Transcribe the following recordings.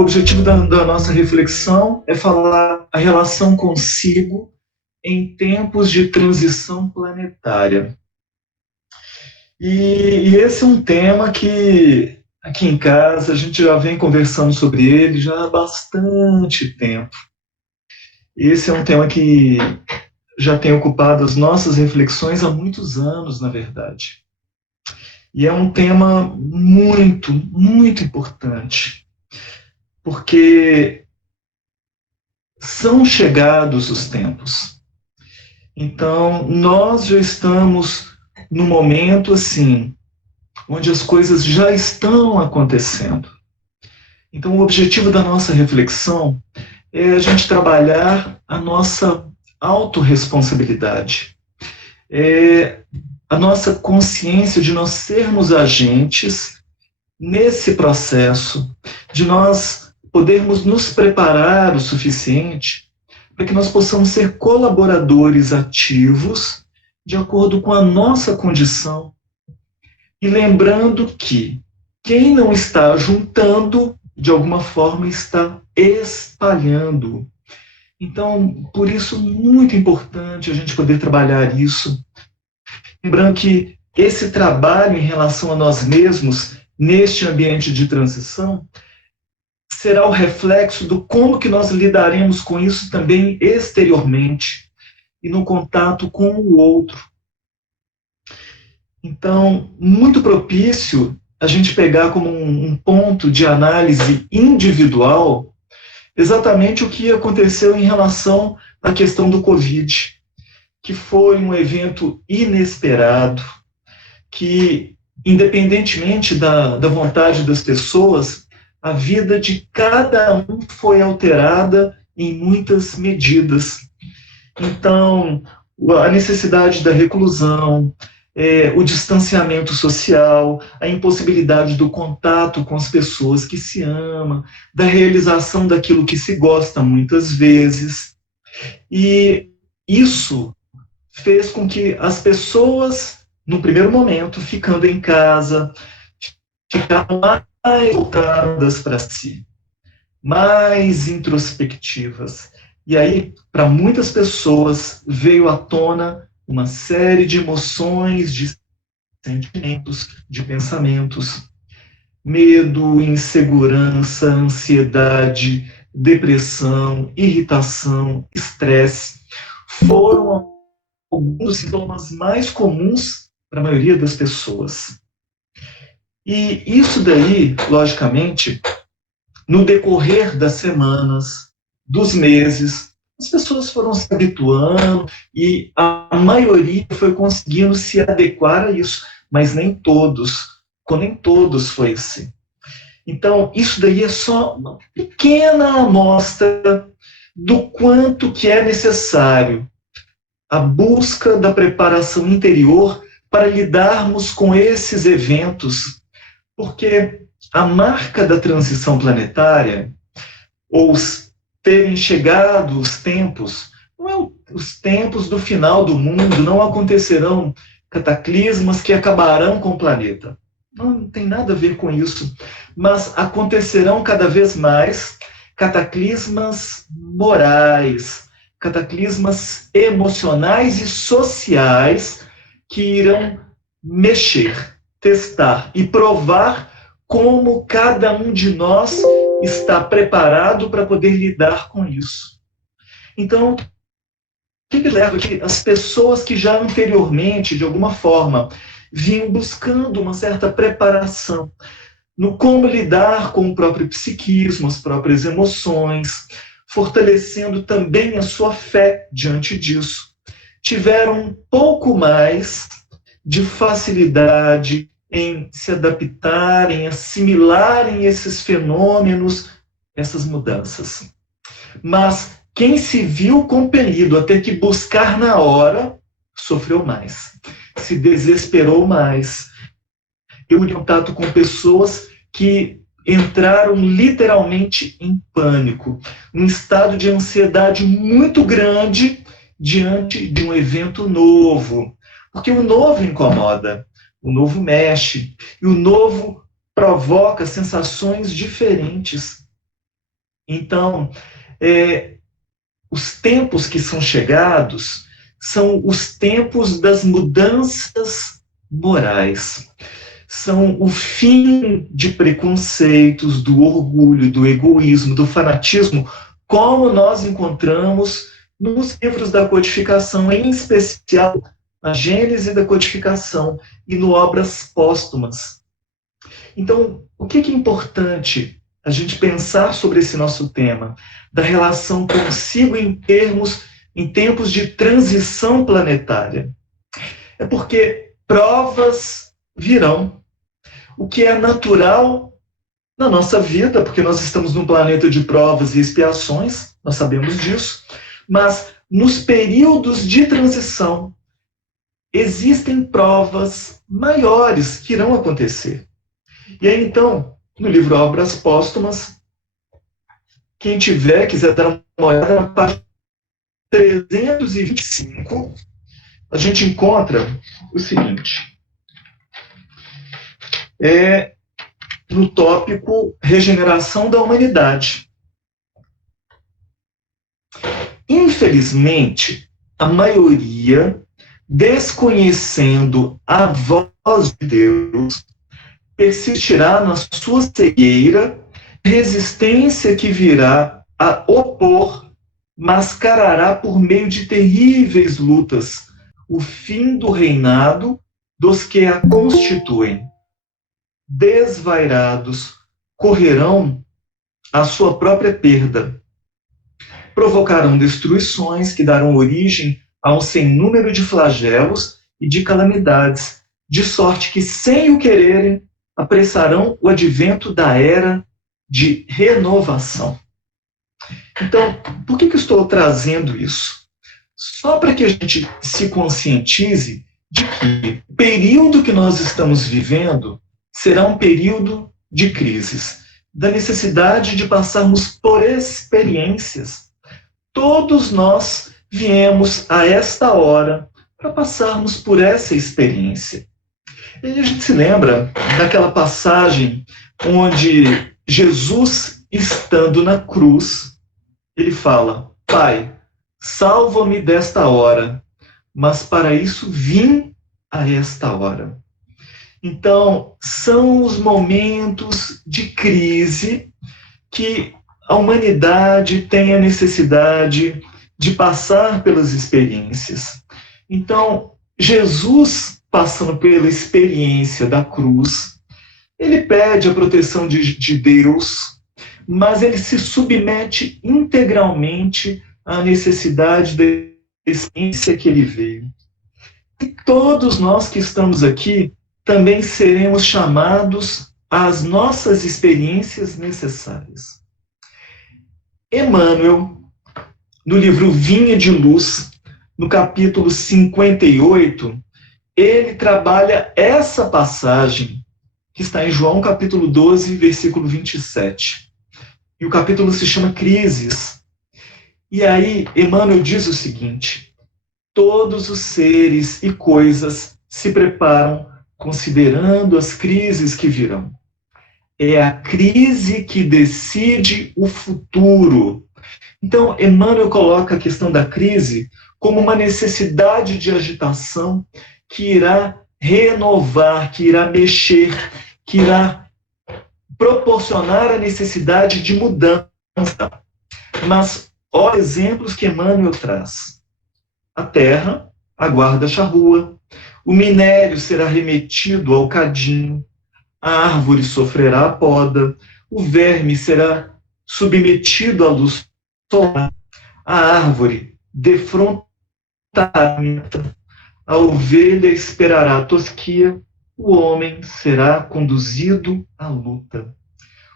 objetivo da nossa reflexão é falar a relação consigo em tempos de transição planetária. E esse é um tema que aqui em casa a gente já vem conversando sobre ele já há bastante tempo. Esse é um tema que já tem ocupado as nossas reflexões há muitos anos, na verdade. E é um tema muito, muito importante, porque são chegados os tempos. Então, nós já estamos num momento assim, onde as coisas já estão acontecendo. Então, o objetivo da nossa reflexão é a gente trabalhar a nossa autorresponsabilidade, a nossa consciência de nós sermos agentes nesse processo, de nós podermos nos preparar o suficiente para que nós possamos ser colaboradores ativos de acordo com a nossa condição. E lembrando que quem não está juntando, de alguma forma está espalhando. Então, por isso, muito importante a gente poder trabalhar isso. Lembrando que esse trabalho em relação a nós mesmos, neste ambiente de transição, será o reflexo do como que nós lidaremos com isso também exteriormente e no contato com o outro. Então, muito propício a gente pegar como um ponto de análise individual exatamente o que aconteceu em relação à questão do Covid, que foi um evento inesperado, que, independentemente da vontade das pessoas, a vida de cada um foi alterada em muitas medidas. Então, a necessidade da reclusão, o distanciamento social, a impossibilidade do contato com as pessoas que se amam, da realização daquilo que se gosta muitas vezes. E isso fez com que as pessoas, no primeiro momento, ficando em casa, ficaram mais voltadas para si, mais introspectivas. E aí, para muitas pessoas, veio à tona uma série de emoções, de sentimentos, de pensamentos, medo, insegurança, ansiedade, depressão, irritação, estresse, foram alguns dos sintomas mais comuns para a maioria das pessoas. E isso daí, logicamente, no decorrer das semanas, dos meses, as pessoas foram se habituando e a maioria foi conseguindo se adequar a isso, mas nem todos foi assim. Então, isso daí é só uma pequena amostra do quanto que é necessário a busca da preparação interior para lidarmos com esses eventos, porque a marca da transição planetária, ou terem chegado os tempos, não é os tempos do final do mundo, não acontecerão cataclismas que acabarão com o planeta. Não tem nada a ver com isso, mas acontecerão cada vez mais cataclismas morais, cataclismas emocionais e sociais que irão mexer, testar e provar como cada um de nós está preparado para poder lidar com isso. Então, o que leva que as pessoas que já anteriormente, de alguma forma, vinham buscando uma certa preparação no como lidar com o próprio psiquismo, as próprias emoções, fortalecendo também a sua fé diante disso, tiveram um pouco mais de facilidade em se adaptarem, assimilarem esses fenômenos, essas mudanças. Mas quem se viu compelido a ter que buscar na hora, sofreu mais, se desesperou mais. Eu tive contato com pessoas que entraram literalmente em pânico, num estado de ansiedade muito grande diante de um evento novo. Porque o novo incomoda, o novo mexe, e o novo provoca sensações diferentes. Então, os tempos que são chegados são os tempos das mudanças morais. São o fim de preconceitos, do orgulho, do egoísmo, do fanatismo, como nós encontramos nos livros da codificação, em especial na Gênese da codificação e no Obras Póstumas. Então, o que é importante a gente pensar sobre esse nosso tema, da relação consigo em tempos de transição planetária? É porque provas virão, o que é natural na nossa vida, porque nós estamos num planeta de provas e expiações, nós sabemos disso, mas nos períodos de transição existem provas maiores que irão acontecer. E aí, então, no livro Obras Póstumas, quem quiser dar uma olhada na página 325, a gente encontra o seguinte. No tópico Regeneração da Humanidade. Infelizmente, a maioria, desconhecendo a voz de Deus, persistirá na sua cegueira, resistência que virá a opor, mascarará por meio de terríveis lutas o fim do reinado dos que a constituem. Desvairados, correrão a sua própria perda. Provocarão destruições que darão origem a um sem número de flagelos e de calamidades, de sorte que, sem o quererem, apressarão o advento da era de renovação. Então, por que eu estou trazendo isso? Só para que a gente se conscientize de que o período que nós estamos vivendo será um período de crises, da necessidade de passarmos por experiências. Todos nós viemos a esta hora para passarmos por essa experiência. E a gente se lembra daquela passagem onde Jesus, estando na cruz, ele fala: Pai, salva-me desta hora, mas para isso vim a esta hora. Então, são os momentos de crise que a humanidade tem a necessidade de passar pelas experiências. Então, Jesus, passando pela experiência da cruz, ele pede a proteção de Deus, mas ele se submete integralmente à necessidade da experiência que ele veio. E todos nós que estamos aqui também seremos chamados às nossas experiências necessárias. Emmanuel, no livro Vinha de Luz, no capítulo 58, ele trabalha essa passagem que está em João capítulo 12, versículo 27. E o capítulo se chama Crises. E aí, Emmanuel diz o seguinte: todos os seres e coisas se preparam considerando as crises que virão. É a crise que decide o futuro. Então, Emmanuel coloca a questão da crise como uma necessidade de agitação que irá renovar, que irá mexer, que irá proporcionar a necessidade de mudança. Mas, ó, exemplos que Emmanuel traz. A terra aguarda a charrua, o minério será remetido ao cadinho, a árvore sofrerá a poda, o verme será submetido à luz solar, a árvore defrontará a ovelha esperará a tosquia, o homem será conduzido à luta.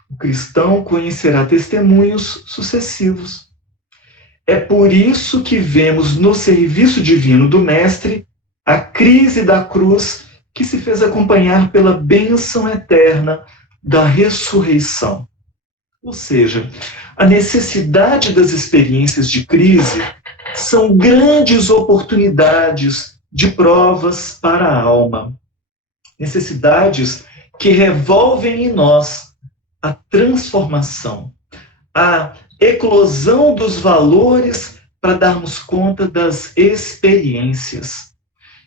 O cristão conhecerá testemunhos sucessivos. É por isso que vemos no serviço divino do Mestre a crise da cruz que se fez acompanhar pela bênção eterna da ressurreição. Ou seja, a necessidade das experiências de crise são grandes oportunidades de provas para a alma. Necessidades que revolvem em nós a transformação, a eclosão dos valores para darmos conta das experiências.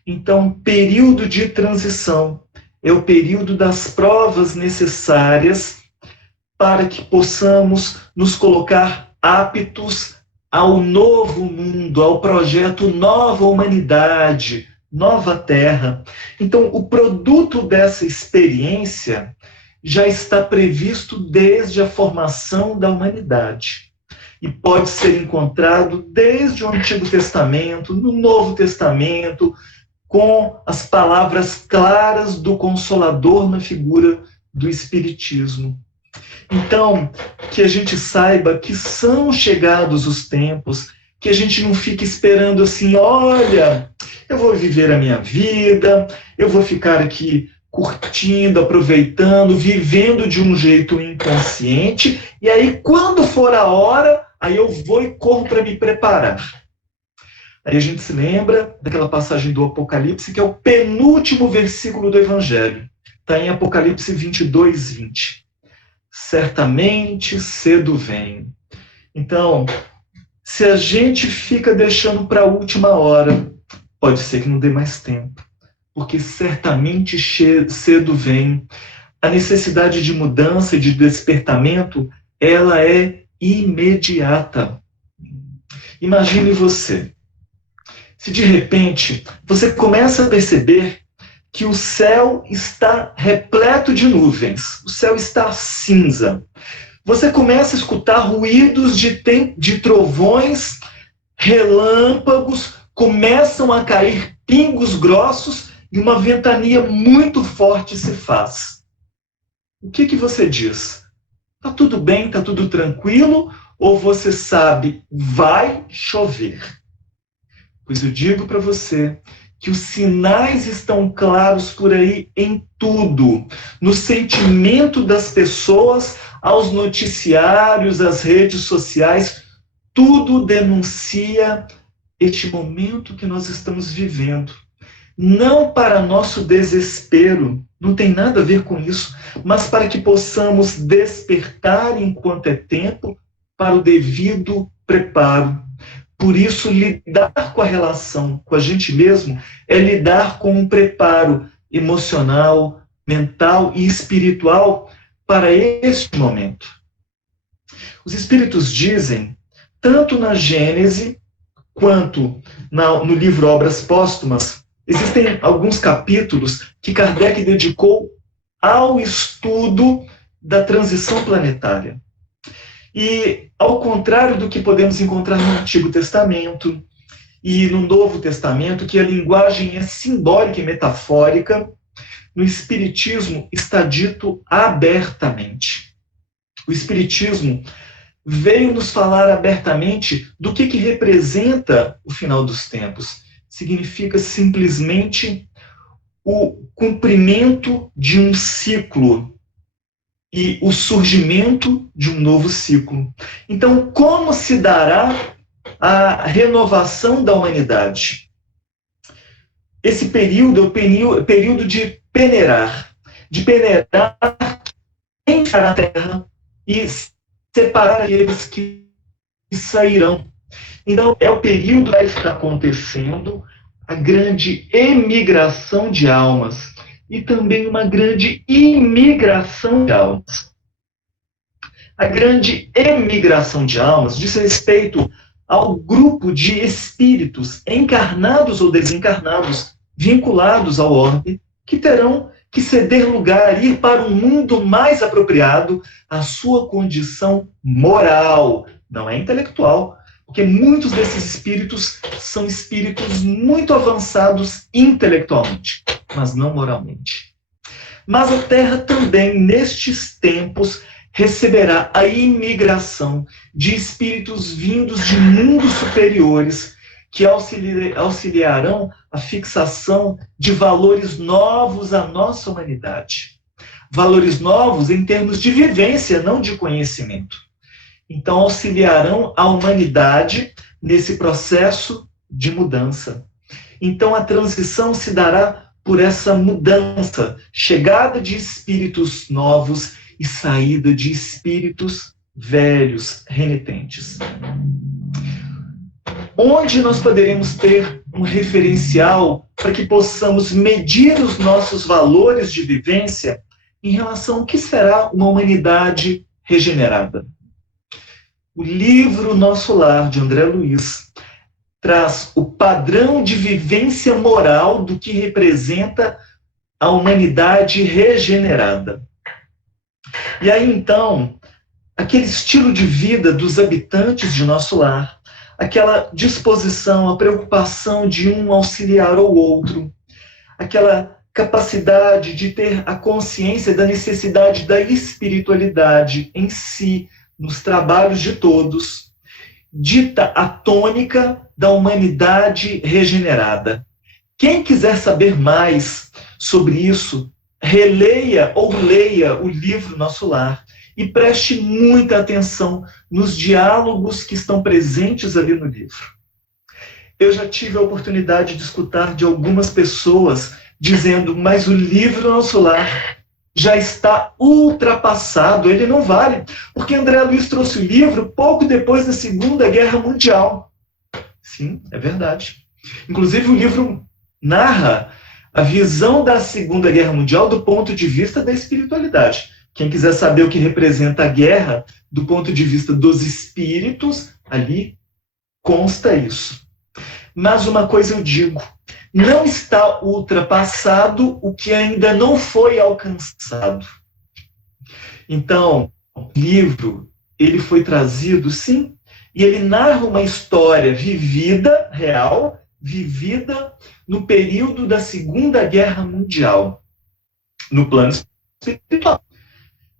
Então, período de transição é o período das provas necessárias para que possamos nos colocar aptos ao novo mundo, ao projeto Nova Humanidade, Nova Terra. Então, o produto dessa experiência já está previsto desde a formação da humanidade e pode ser encontrado desde o Antigo Testamento, no Novo Testamento, com as palavras claras do Consolador na figura do Espiritismo. Então, que a gente saiba que são chegados os tempos, que a gente não fique esperando assim, olha, eu vou viver a minha vida, eu vou ficar aqui curtindo, aproveitando, vivendo de um jeito inconsciente, e aí quando for a hora, aí eu vou e corro para me preparar. Aí a gente se lembra daquela passagem do Apocalipse, que é o penúltimo versículo do Evangelho. Está em Apocalipse 22, 20. Certamente cedo vem. Então, se a gente fica deixando para a última hora, pode ser que não dê mais tempo, porque certamente cedo vem. A necessidade de mudança e de despertamento, ela é imediata. Imagine você, se de repente você começa a perceber que o céu está repleto de nuvens, o céu está cinza. Você começa a escutar ruídos de trovões, relâmpagos, começam a cair pingos grossos e uma ventania muito forte se faz. O que você diz? Está tudo bem, está tudo tranquilo? Ou você sabe, vai chover? Pois eu digo para você que os sinais estão claros por aí em tudo, no sentimento das pessoas, aos noticiários, às redes sociais, tudo denuncia este momento que nós estamos vivendo. Não para nosso desespero, não tem nada a ver com isso, mas para que possamos despertar enquanto é tempo para o devido preparo. Por isso, lidar com a relação com a gente mesmo é lidar com um preparo emocional, mental e espiritual para este momento. Os espíritos dizem, tanto na Gênese quanto no livro Obras Póstumas, existem alguns capítulos que Kardec dedicou ao estudo da transição planetária. E, ao contrário do que podemos encontrar no Antigo Testamento e no Novo Testamento, que a linguagem é simbólica e metafórica, no Espiritismo está dito abertamente. O Espiritismo veio nos falar abertamente do que representa o final dos tempos. Significa simplesmente o cumprimento de um ciclo e o surgimento de um novo ciclo. Então, como se dará a renovação da humanidade? Esse período é o período de peneirar entrar na Terra e separar aqueles que sairão. Então, é o período que está acontecendo a grande emigração de almas e também uma grande imigração de almas. A grande emigração de almas diz respeito ao grupo de espíritos encarnados ou desencarnados vinculados ao orbe que terão que ceder lugar, ir para um mundo mais apropriado à sua condição moral, não é intelectual, porque muitos desses espíritos são espíritos muito avançados intelectualmente, mas não moralmente. Mas a Terra também, nestes tempos, receberá a imigração de espíritos vindos de mundos superiores que auxiliarão a fixação de valores novos à nossa humanidade. Valores novos em termos de vivência, não de conhecimento. Então, auxiliarão a humanidade nesse processo de mudança. Então, a transição se dará por essa mudança, chegada de espíritos novos e saída de espíritos velhos, renitentes. Onde nós poderemos ter um referencial para que possamos medir os nossos valores de vivência em relação ao que será uma humanidade regenerada? O livro Nosso Lar, de André Luiz, traz o padrão de vivência moral do que representa a humanidade regenerada. E aí, então, aquele estilo de vida dos habitantes de nosso lar, aquela disposição, a preocupação de um auxiliar o outro, aquela capacidade de ter a consciência da necessidade da espiritualidade em si, nos trabalhos de todos, dita a tônica da humanidade regenerada. Quem quiser saber mais sobre isso, releia ou leia o livro Nosso Lar e preste muita atenção nos diálogos que estão presentes ali no livro. Eu já tive a oportunidade de escutar de algumas pessoas dizendo, mas o livro Nosso Lar já está ultrapassado, ele não vale, porque André Luiz trouxe o livro pouco depois da Segunda Guerra Mundial. Sim, é verdade. Inclusive o livro narra a visão da Segunda Guerra Mundial do ponto de vista da espiritualidade. Quem quiser saber o que representa a guerra do ponto de vista dos espíritos, ali consta isso. Mas uma coisa eu digo, não está ultrapassado o que ainda não foi alcançado. Então, o livro, ele foi trazido, sim, e ele narra uma história vivida, real, vivida no período da Segunda Guerra Mundial, no plano espiritual.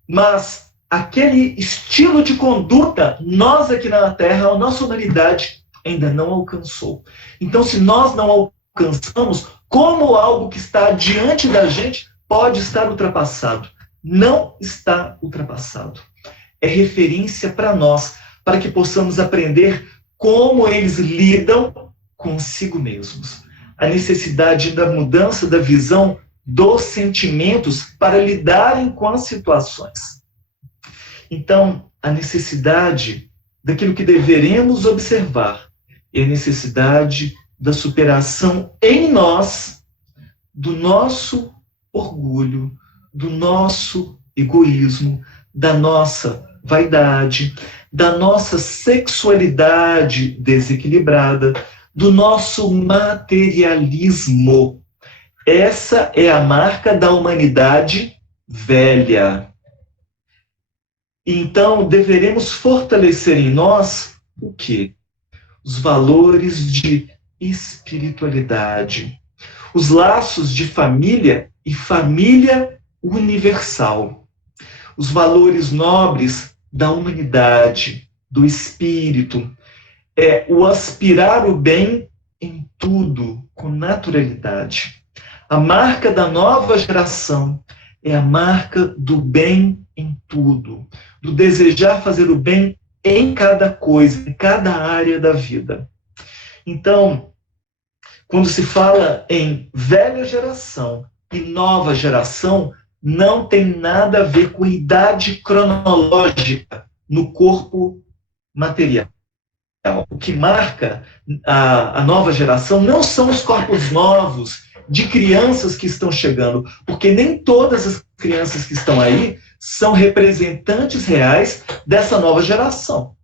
Mas aquele estilo de conduta, nós aqui na Terra, a nossa humanidade ainda não alcançou. Então, se nós não alcançamos, como algo que está diante da gente pode estar ultrapassado? Não está ultrapassado. É referência para nós, para que possamos aprender como eles lidam consigo mesmos. A necessidade da mudança da visão dos sentimentos para lidarem com as situações. Então, a necessidade daquilo que deveremos observar é a necessidade da superação em nós do nosso orgulho, do nosso egoísmo, da nossa vaidade, da nossa sexualidade desequilibrada, do nosso materialismo. Essa é a marca da humanidade velha. Então, deveremos fortalecer em nós o quê? Os valores de espiritualidade, os laços de família e família universal, os valores nobres da humanidade, do espírito, é o aspirar o bem em tudo, com naturalidade. A marca da nova geração é a marca do bem em tudo, do desejar fazer o bem em cada coisa, em cada área da vida. Então, quando se fala em velha geração e nova geração, não tem nada a ver com idade cronológica no corpo material. O que marca a nova geração não são os corpos novos de crianças que estão chegando, porque nem todas as crianças que estão aí são representantes reais dessa nova geração.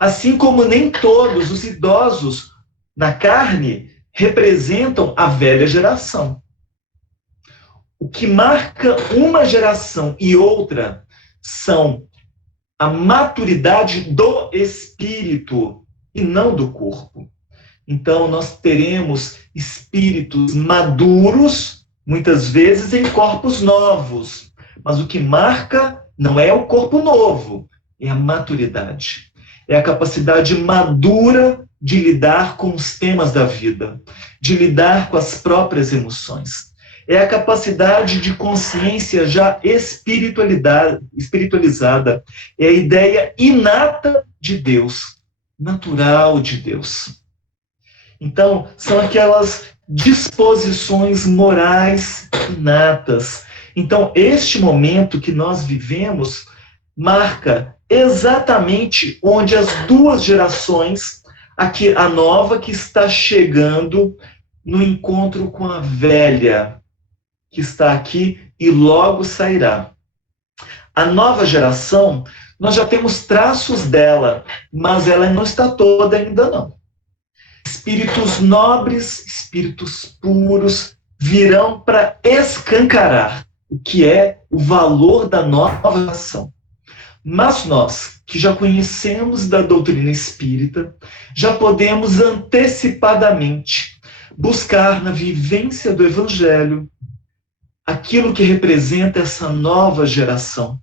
Assim como nem todos os idosos na carne representam a velha geração. O que marca uma geração e outra são a maturidade do espírito e não do corpo. Então, nós teremos espíritos maduros, muitas vezes em corpos novos. Mas o que marca não é o corpo novo, é a maturidade. É a capacidade madura de lidar com os temas da vida, de lidar com as próprias emoções. É a capacidade de consciência já espiritualizada. É a ideia inata de Deus, natural de Deus. Então, são aquelas disposições morais inatas. Então, este momento que nós vivemos marca exatamente onde as duas gerações, aqui, a nova que está chegando no encontro com a velha, que está aqui e logo sairá. A nova geração, nós já temos traços dela, mas ela não está toda ainda não. Espíritos nobres, espíritos puros, virão para escancarar o que é o valor da nova geração. Mas nós, que já conhecemos da doutrina espírita, já podemos antecipadamente buscar na vivência do Evangelho aquilo que representa essa nova geração.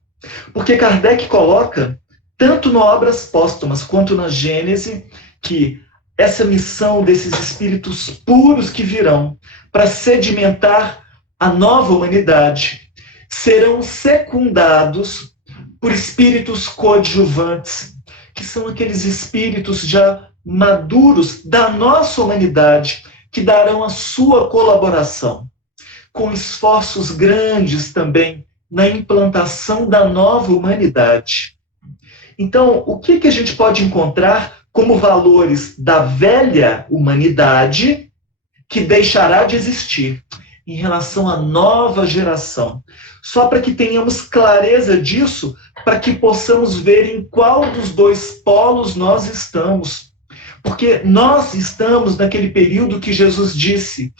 Porque Kardec coloca, tanto no Obras Póstumas quanto na Gênese, que essa missão desses espíritos puros que virão para sedimentar a nova humanidade serão secundados por espíritos coadjuvantes, que são aqueles espíritos já maduros da nossa humanidade, que darão a sua colaboração, com esforços grandes também na implantação da nova humanidade. Então, o que a gente pode encontrar como valores da velha humanidade que deixará de existir em relação à nova geração? Só para que tenhamos clareza disso, para que possamos ver em qual dos dois polos nós estamos. Porque nós estamos naquele período que Jesus disse: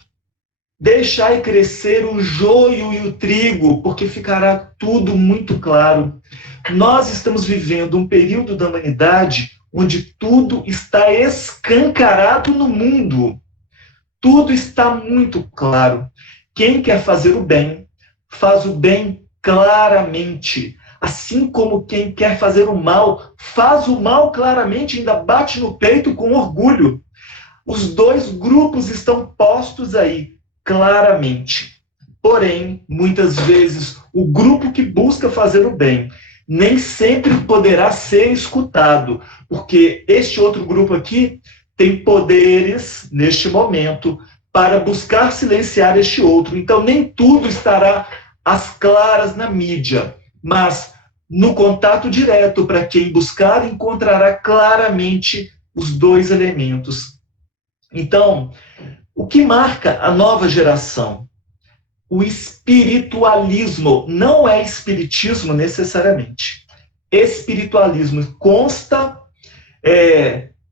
deixai crescer o joio e o trigo, porque ficará tudo muito claro. Nós estamos vivendo um período da humanidade onde tudo está escancarado no mundo. Tudo está muito claro. Quem quer fazer o bem, faz o bem claramente. Assim como quem quer fazer o mal, faz o mal claramente, ainda bate no peito com orgulho. Os dois grupos estão postos aí, claramente. Porém, muitas vezes, o grupo que busca fazer o bem nem sempre poderá ser escutado, porque este outro grupo aqui tem poderes, neste momento, para buscar silenciar este outro. Então, nem tudo estará às claras na mídia, mas no contato direto, para quem buscar, encontrará claramente os dois elementos. Então, o que marca a nova geração? O espiritualismo. Não é espiritismo necessariamente. Espiritualismo consta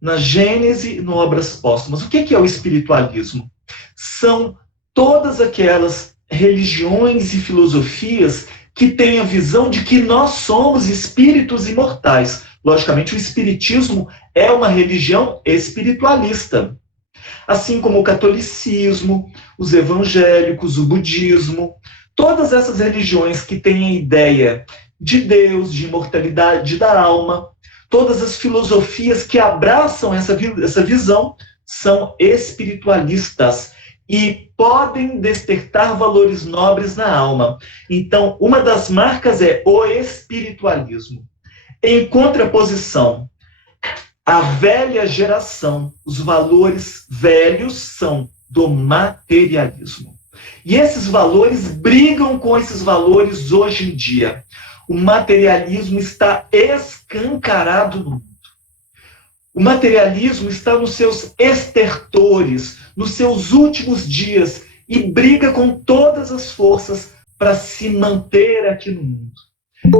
na Gênese e no Obras Póstumas. O que é o espiritualismo? São todas aquelas religiões e filosofias que têm a visão de que nós somos espíritos imortais. Logicamente, o espiritismo é uma religião espiritualista. Assim como o catolicismo, os evangélicos, o budismo, todas essas religiões que têm a ideia de Deus, de imortalidade da alma, todas as filosofias que abraçam essa visão são espiritualistas e podem despertar valores nobres na alma. Então, uma das marcas é o espiritualismo. Em contraposição, a velha geração, os valores velhos são do materialismo. E esses valores brigam com esses valores hoje em dia. O materialismo está escancarado no mundo. O materialismo está nos seus estertores, nos seus últimos dias, e briga com todas as forças para se manter aqui no mundo.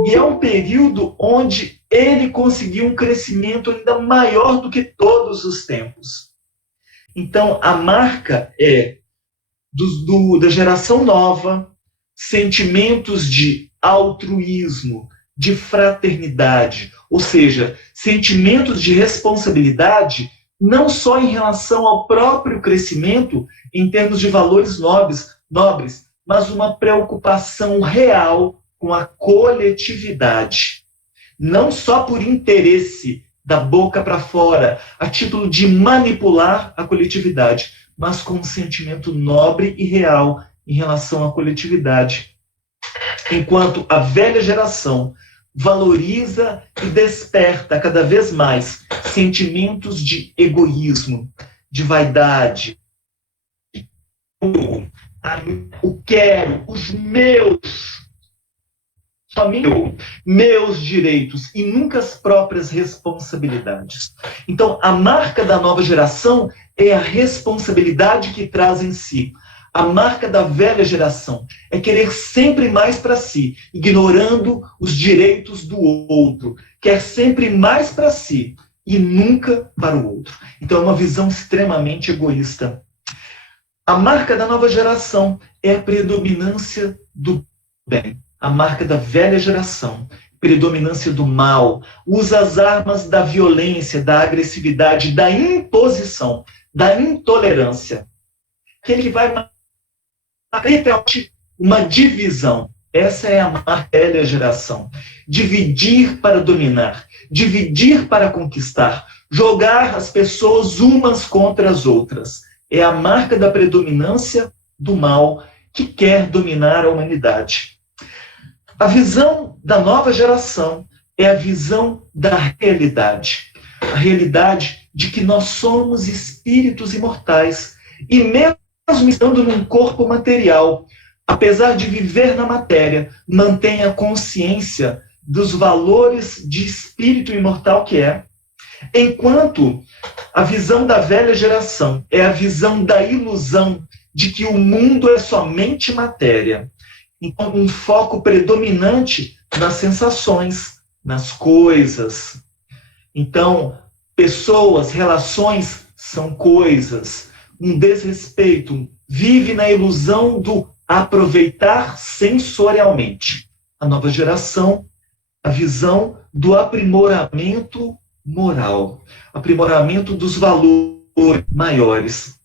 E é um período onde ele conseguiu um crescimento ainda maior do que todos os tempos. Então, a marca é da geração nova, sentimentos de altruísmo, de fraternidade, ou seja, sentimentos de responsabilidade, não só em relação ao próprio crescimento, em termos de valores nobres, mas uma preocupação real com a coletividade. Não só por interesse da boca para fora, a título de manipular a coletividade, mas com um sentimento nobre e real em relação à coletividade. Enquanto a velha geração valoriza e desperta cada vez mais sentimentos de egoísmo, de vaidade, o quero, os meus. meus direitos e nunca as próprias responsabilidades. Então, a marca da nova geração é a responsabilidade que traz em si. A marca da velha geração é querer sempre mais para si, ignorando os direitos do outro. Quer sempre mais para si e nunca para o outro. Então, é uma visão extremamente egoísta. A marca da nova geração é a predominância do bem. A marca da velha geração, predominância do mal, usa as armas da violência, da agressividade, da imposição, da intolerância. Aquele que vai literalmente uma divisão. Essa é a marca da velha geração. Dividir para dominar, dividir para conquistar, jogar as pessoas umas contra as outras. É a marca da predominância do mal que quer dominar a humanidade. A visão da nova geração é a visão da realidade. A realidade de que nós somos espíritos imortais. E mesmo estando num corpo material, apesar de viver na matéria, mantém a consciência dos valores de espírito imortal que é. Enquanto a visão da velha geração é a visão da ilusão de que o mundo é somente matéria. Então, um foco predominante nas sensações, nas coisas. Então, pessoas, relações são coisas. Um desrespeito vive na ilusão do aproveitar sensorialmente. A nova geração, a visão do aprimoramento moral, aprimoramento dos valores maiores.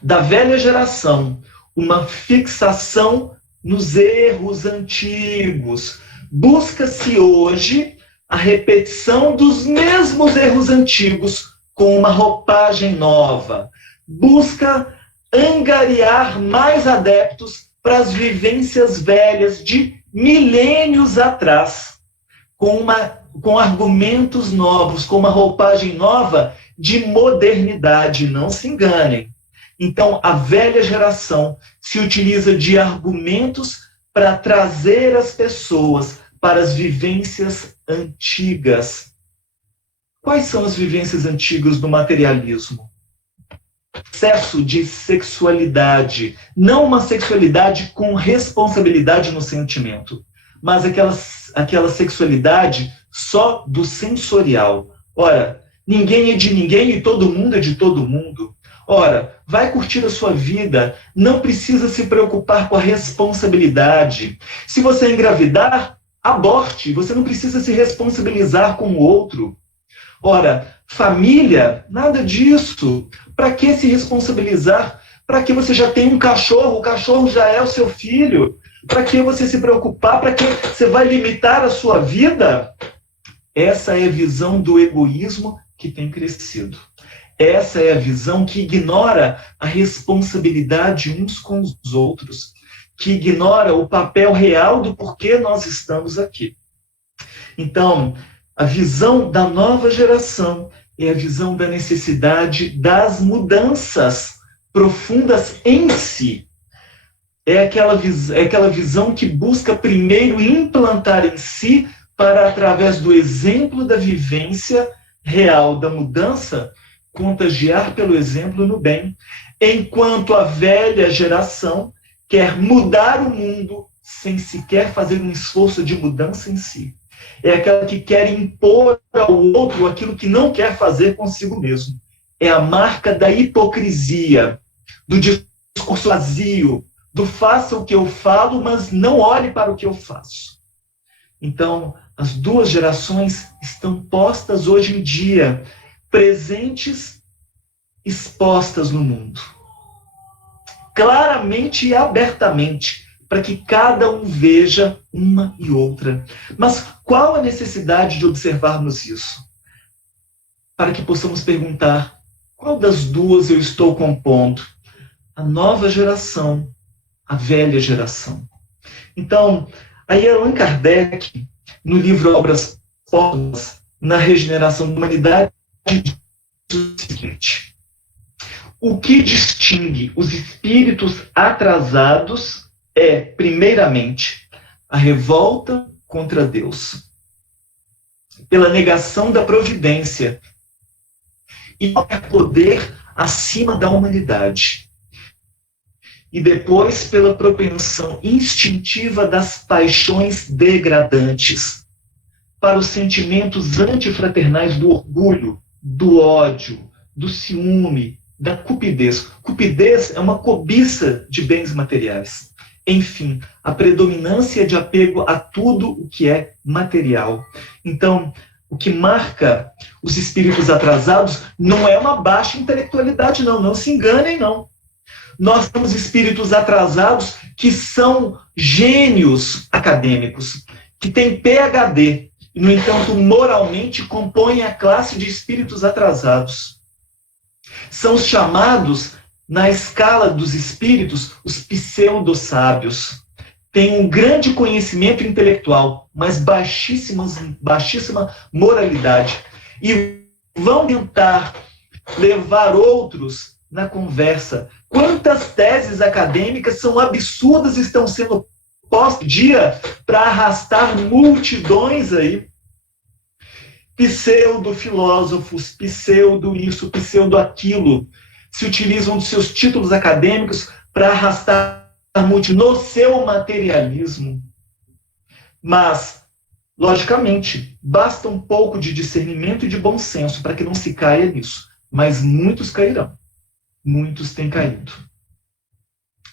Da velha geração, uma fixação nos erros antigos. Busca-se hoje a repetição dos mesmos erros antigos com uma roupagem nova. Busca angariar mais adeptos para as vivências velhas de milênios atrás, com argumentos novos, com uma roupagem nova de modernidade. Não se enganem. Então, a velha geração se utiliza de argumentos para trazer as pessoas para as vivências antigas. Quais são as vivências antigas do materialismo? Excesso de sexualidade, não uma sexualidade com responsabilidade no sentimento, mas aquela sexualidade só do sensorial. Ora, ninguém é de ninguém e todo mundo é de todo mundo. Ora, vai curtir a sua vida, não precisa se preocupar com a responsabilidade. Se você engravidar, aborte, você não precisa se responsabilizar com o outro. Ora, família, nada disso. Para que se responsabilizar? Para que você já tem um cachorro, o cachorro já é o seu filho? Para que você se preocupar? Para que você vai limitar a sua vida? Essa é a visão do egoísmo que tem crescido. Essa é a visão que ignora a responsabilidade uns com os outros, que ignora o papel real do porquê nós estamos aqui. Então, a visão da nova geração é a visão da necessidade das mudanças profundas em si. É aquela visão que busca primeiro implantar em si para, através do exemplo da vivência real da mudança, contagiar pelo exemplo no bem, enquanto a velha geração quer mudar o mundo sem sequer fazer um esforço de mudança em si. É aquela que quer impor ao outro aquilo que não quer fazer consigo mesmo. É a marca da hipocrisia, do discurso vazio, do faça o que eu falo, mas não olhe para o que eu faço. Então, as duas gerações estão postas hoje em dia, presentes, expostas no mundo. Claramente e abertamente, para que cada um veja uma e outra. Mas qual a necessidade de observarmos isso? Para que possamos perguntar, qual das duas eu estou compondo? A nova geração, a velha geração. Então, aí Allan Kardec, no livro Obras Póstumas, na Regeneração da Humanidade, diz o seguinte: o que distingue os espíritos atrasados é, primeiramente, a revolta contra Deus, pela negação da providência e qualquer poder acima da humanidade. E depois pela propensão instintiva das paixões degradantes, para os sentimentos antifraternais do orgulho, do ódio, do ciúme, da cupidez. Cupidez é uma cobiça de bens materiais. Enfim, a predominância de apego a tudo o que é material. Então, o que marca os espíritos atrasados não é uma baixa intelectualidade, não. Não se enganem, não. Nós temos espíritos atrasados que são gênios acadêmicos, que têm PhD, e, no entanto, moralmente compõem a classe de espíritos atrasados. São os chamados, na escala dos espíritos, os pseudo-sábios. Têm um grande conhecimento intelectual, mas baixíssima moralidade. E vão tentar levar outros na conversa. Quantas teses acadêmicas são absurdas e estão sendo postas dia para arrastar multidões aí? Pseudo-filósofos, pseudo-isso, pseudo-aquilo, se utilizam dos seus títulos acadêmicos para arrastar multidões no seu materialismo. Mas, logicamente, basta um pouco de discernimento e de bom senso para que não se caia nisso. Mas muitos cairão. Muitos têm caído.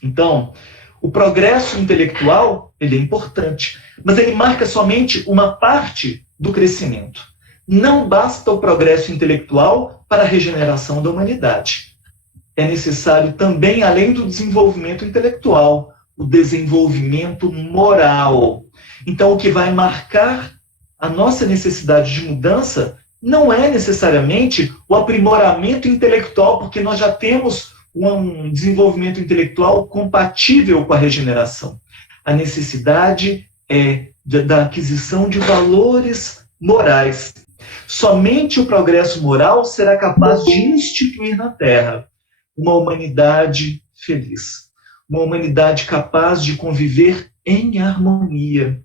Então, o progresso intelectual, ele é importante, mas ele marca somente uma parte do crescimento. Não basta o progresso intelectual para a regeneração da humanidade. É necessário também, além do desenvolvimento intelectual, o desenvolvimento moral. Então, o que vai marcar a nossa necessidade de mudança não é necessariamente o aprimoramento intelectual, porque nós já temos um desenvolvimento intelectual compatível com a regeneração. A necessidade é da aquisição de valores morais. Somente o progresso moral será capaz de instituir na Terra uma humanidade feliz, uma humanidade capaz de conviver em harmonia.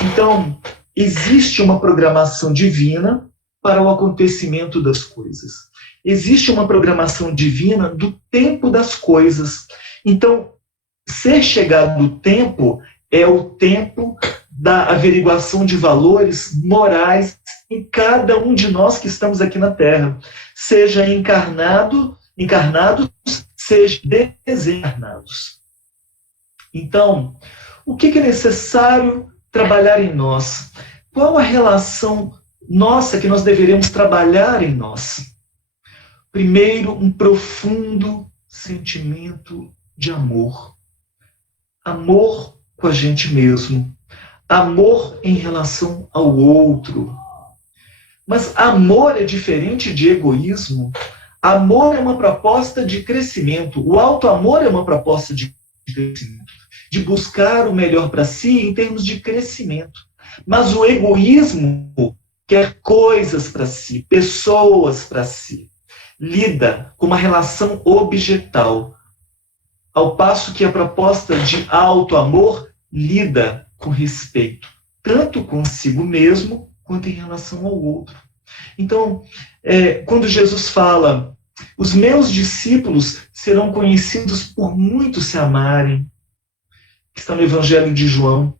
Então, existe uma programação divina para o acontecimento das coisas. Existe uma programação divina do tempo das coisas. Então, ser chegado do tempo é o tempo da averiguação de valores morais em cada um de nós que estamos aqui na Terra, seja encarnados, seja desencarnados. Então, o que é necessário trabalhar em nós? Qual a relação nossa que nós deveremos trabalhar em nós? Primeiro, um profundo sentimento de amor. Amor com a gente mesmo. Amor em relação ao outro. Mas amor é diferente de egoísmo. Amor é uma proposta de crescimento. O auto-amor é uma proposta de crescimento, de buscar o melhor para si em termos de crescimento. Mas o egoísmo quer coisas para si, pessoas para si. Lida com uma relação objetal. Ao passo que a proposta de auto-amor lida com respeito, tanto consigo mesmo quanto em relação ao outro. Então, quando Jesus fala, os meus discípulos serão conhecidos por muito se amarem, que está no Evangelho de João.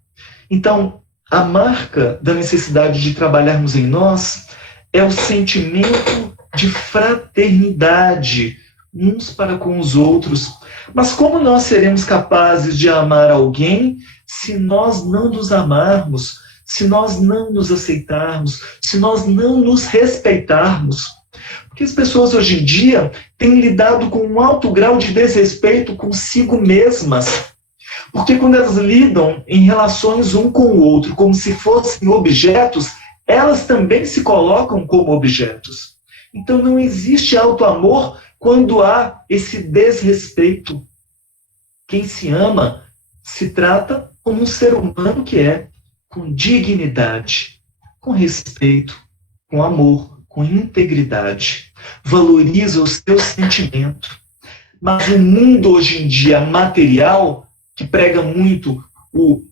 Então, a marca da necessidade de trabalharmos em nós é o sentimento de fraternidade uns para com os outros. Mas como nós seremos capazes de amar alguém se nós não nos amarmos, se nós não nos aceitarmos, se nós não nos respeitarmos? Porque as pessoas hoje em dia têm lidado com um alto grau de desrespeito consigo mesmas. Porque quando elas lidam em relações um com o outro como se fossem objetos, elas também se colocam como objetos. Então não existe auto-amor quando há esse desrespeito. Quem se ama se trata como um ser humano que é, com dignidade, com respeito, com amor, com integridade. Valoriza o seu sentimento. Mas o mundo hoje em dia material, que prega muito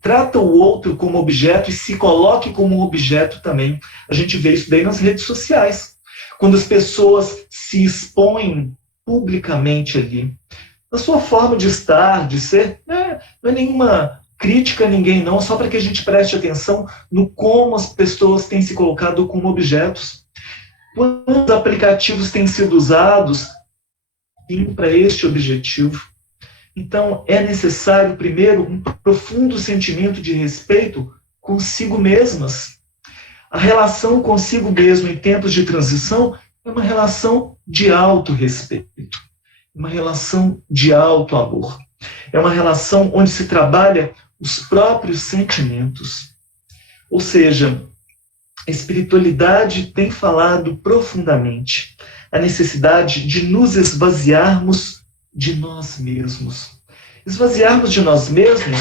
trata o outro como objeto e se coloque como um objeto também. A gente vê isso daí nas redes sociais, quando as pessoas se expõem publicamente ali. Na sua forma de estar, de ser, não é nenhuma crítica a ninguém, não, só para que a gente preste atenção no como as pessoas têm se colocado como objetos. Quantos aplicativos têm sido usados para este objetivo? Então, é necessário, primeiro, um profundo sentimento de respeito consigo mesmas. A relação consigo mesmo em tempos de transição é uma relação de autorrespeito, uma relação de auto-amor. É uma relação onde se trabalha os próprios sentimentos. Ou seja, a espiritualidade tem falado profundamente a necessidade de nos esvaziarmos de nós mesmos. Esvaziarmos de nós mesmos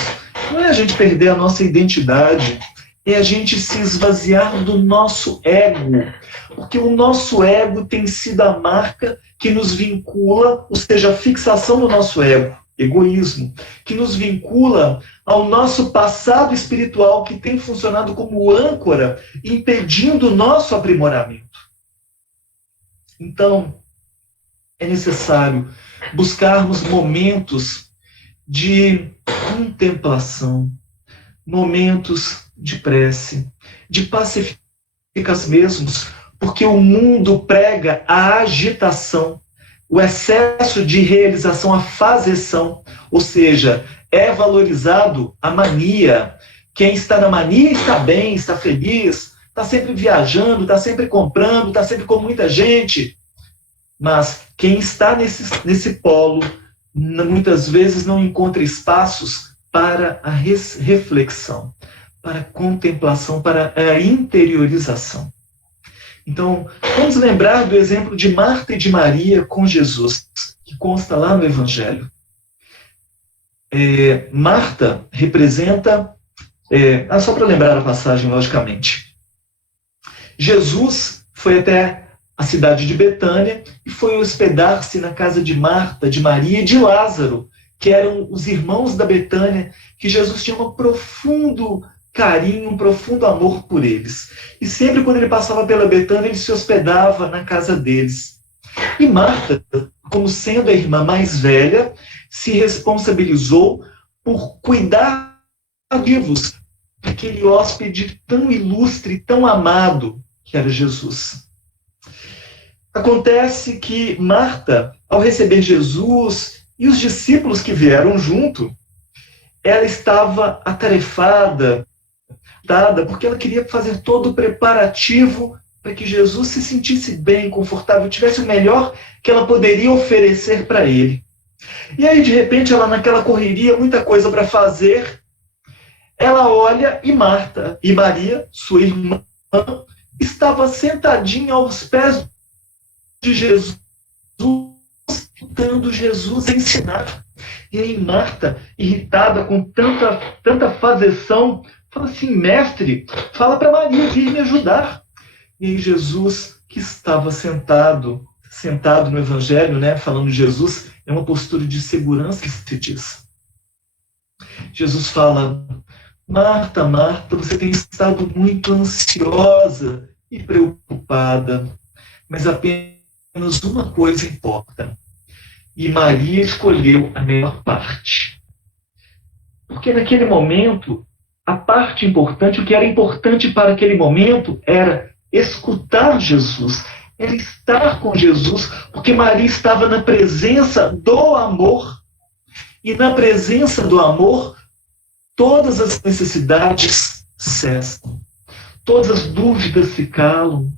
não é a gente perder a nossa identidade, é a gente se esvaziar do nosso ego, porque o nosso ego tem sido a marca que nos vincula, ou seja, a fixação do nosso ego, egoísmo, que nos vincula ao nosso passado espiritual, que tem funcionado como âncora, impedindo o nosso aprimoramento. Então, é necessário buscarmos momentos de contemplação, momentos de prece, de pacíficas mesmos, porque o mundo prega a agitação, o excesso de realização, a fazeção, ou seja, é valorizado a mania. Quem está na mania está bem, está feliz, está sempre viajando, está sempre comprando, está sempre com muita gente. Mas quem está nesse polo, muitas vezes não encontra espaços para a reflexão, para a contemplação, para a interiorização. Então, vamos lembrar do exemplo de Marta e de Maria com Jesus, que consta lá no Evangelho. Marta representa, só para lembrar a passagem, logicamente, Jesus foi até a cidade de Betânia e foi hospedar-se na casa de Marta, de Maria e de Lázaro, que eram os irmãos da Betânia, que Jesus tinha um profundo carinho, um profundo amor por eles. E sempre quando ele passava pela Betânia, ele se hospedava na casa deles. E Marta, como sendo a irmã mais velha, se responsabilizou por cuidar vivos daquele hóspede tão ilustre, tão amado que era Jesus. Acontece que Marta, ao receber Jesus e os discípulos que vieram junto, ela estava atarefada, porque ela queria fazer todo o preparativo para que Jesus se sentisse bem, confortável, tivesse o melhor que ela poderia oferecer para ele. E aí, de repente, ela naquela correria, muita coisa para fazer, ela olha e Marta e Maria, sua irmã, estava sentadinha aos pés de Jesus, escutando Jesus ensinar. E aí Marta, irritada com tanta fazeção, fala assim: mestre, fala para Maria vir me ajudar. E aí Jesus, que estava sentado no Evangelho, falando de Jesus, é uma postura de segurança que se diz. Jesus fala: Marta, Marta, você tem estado muito ansiosa e preocupada, mas apenas uma coisa importa. E Maria escolheu a melhor parte. Porque naquele momento, a parte importante, o que era importante para aquele momento, era escutar Jesus, era estar com Jesus, porque Maria estava na presença do amor. E na presença do amor, todas as necessidades cessam, todas as dúvidas se calam.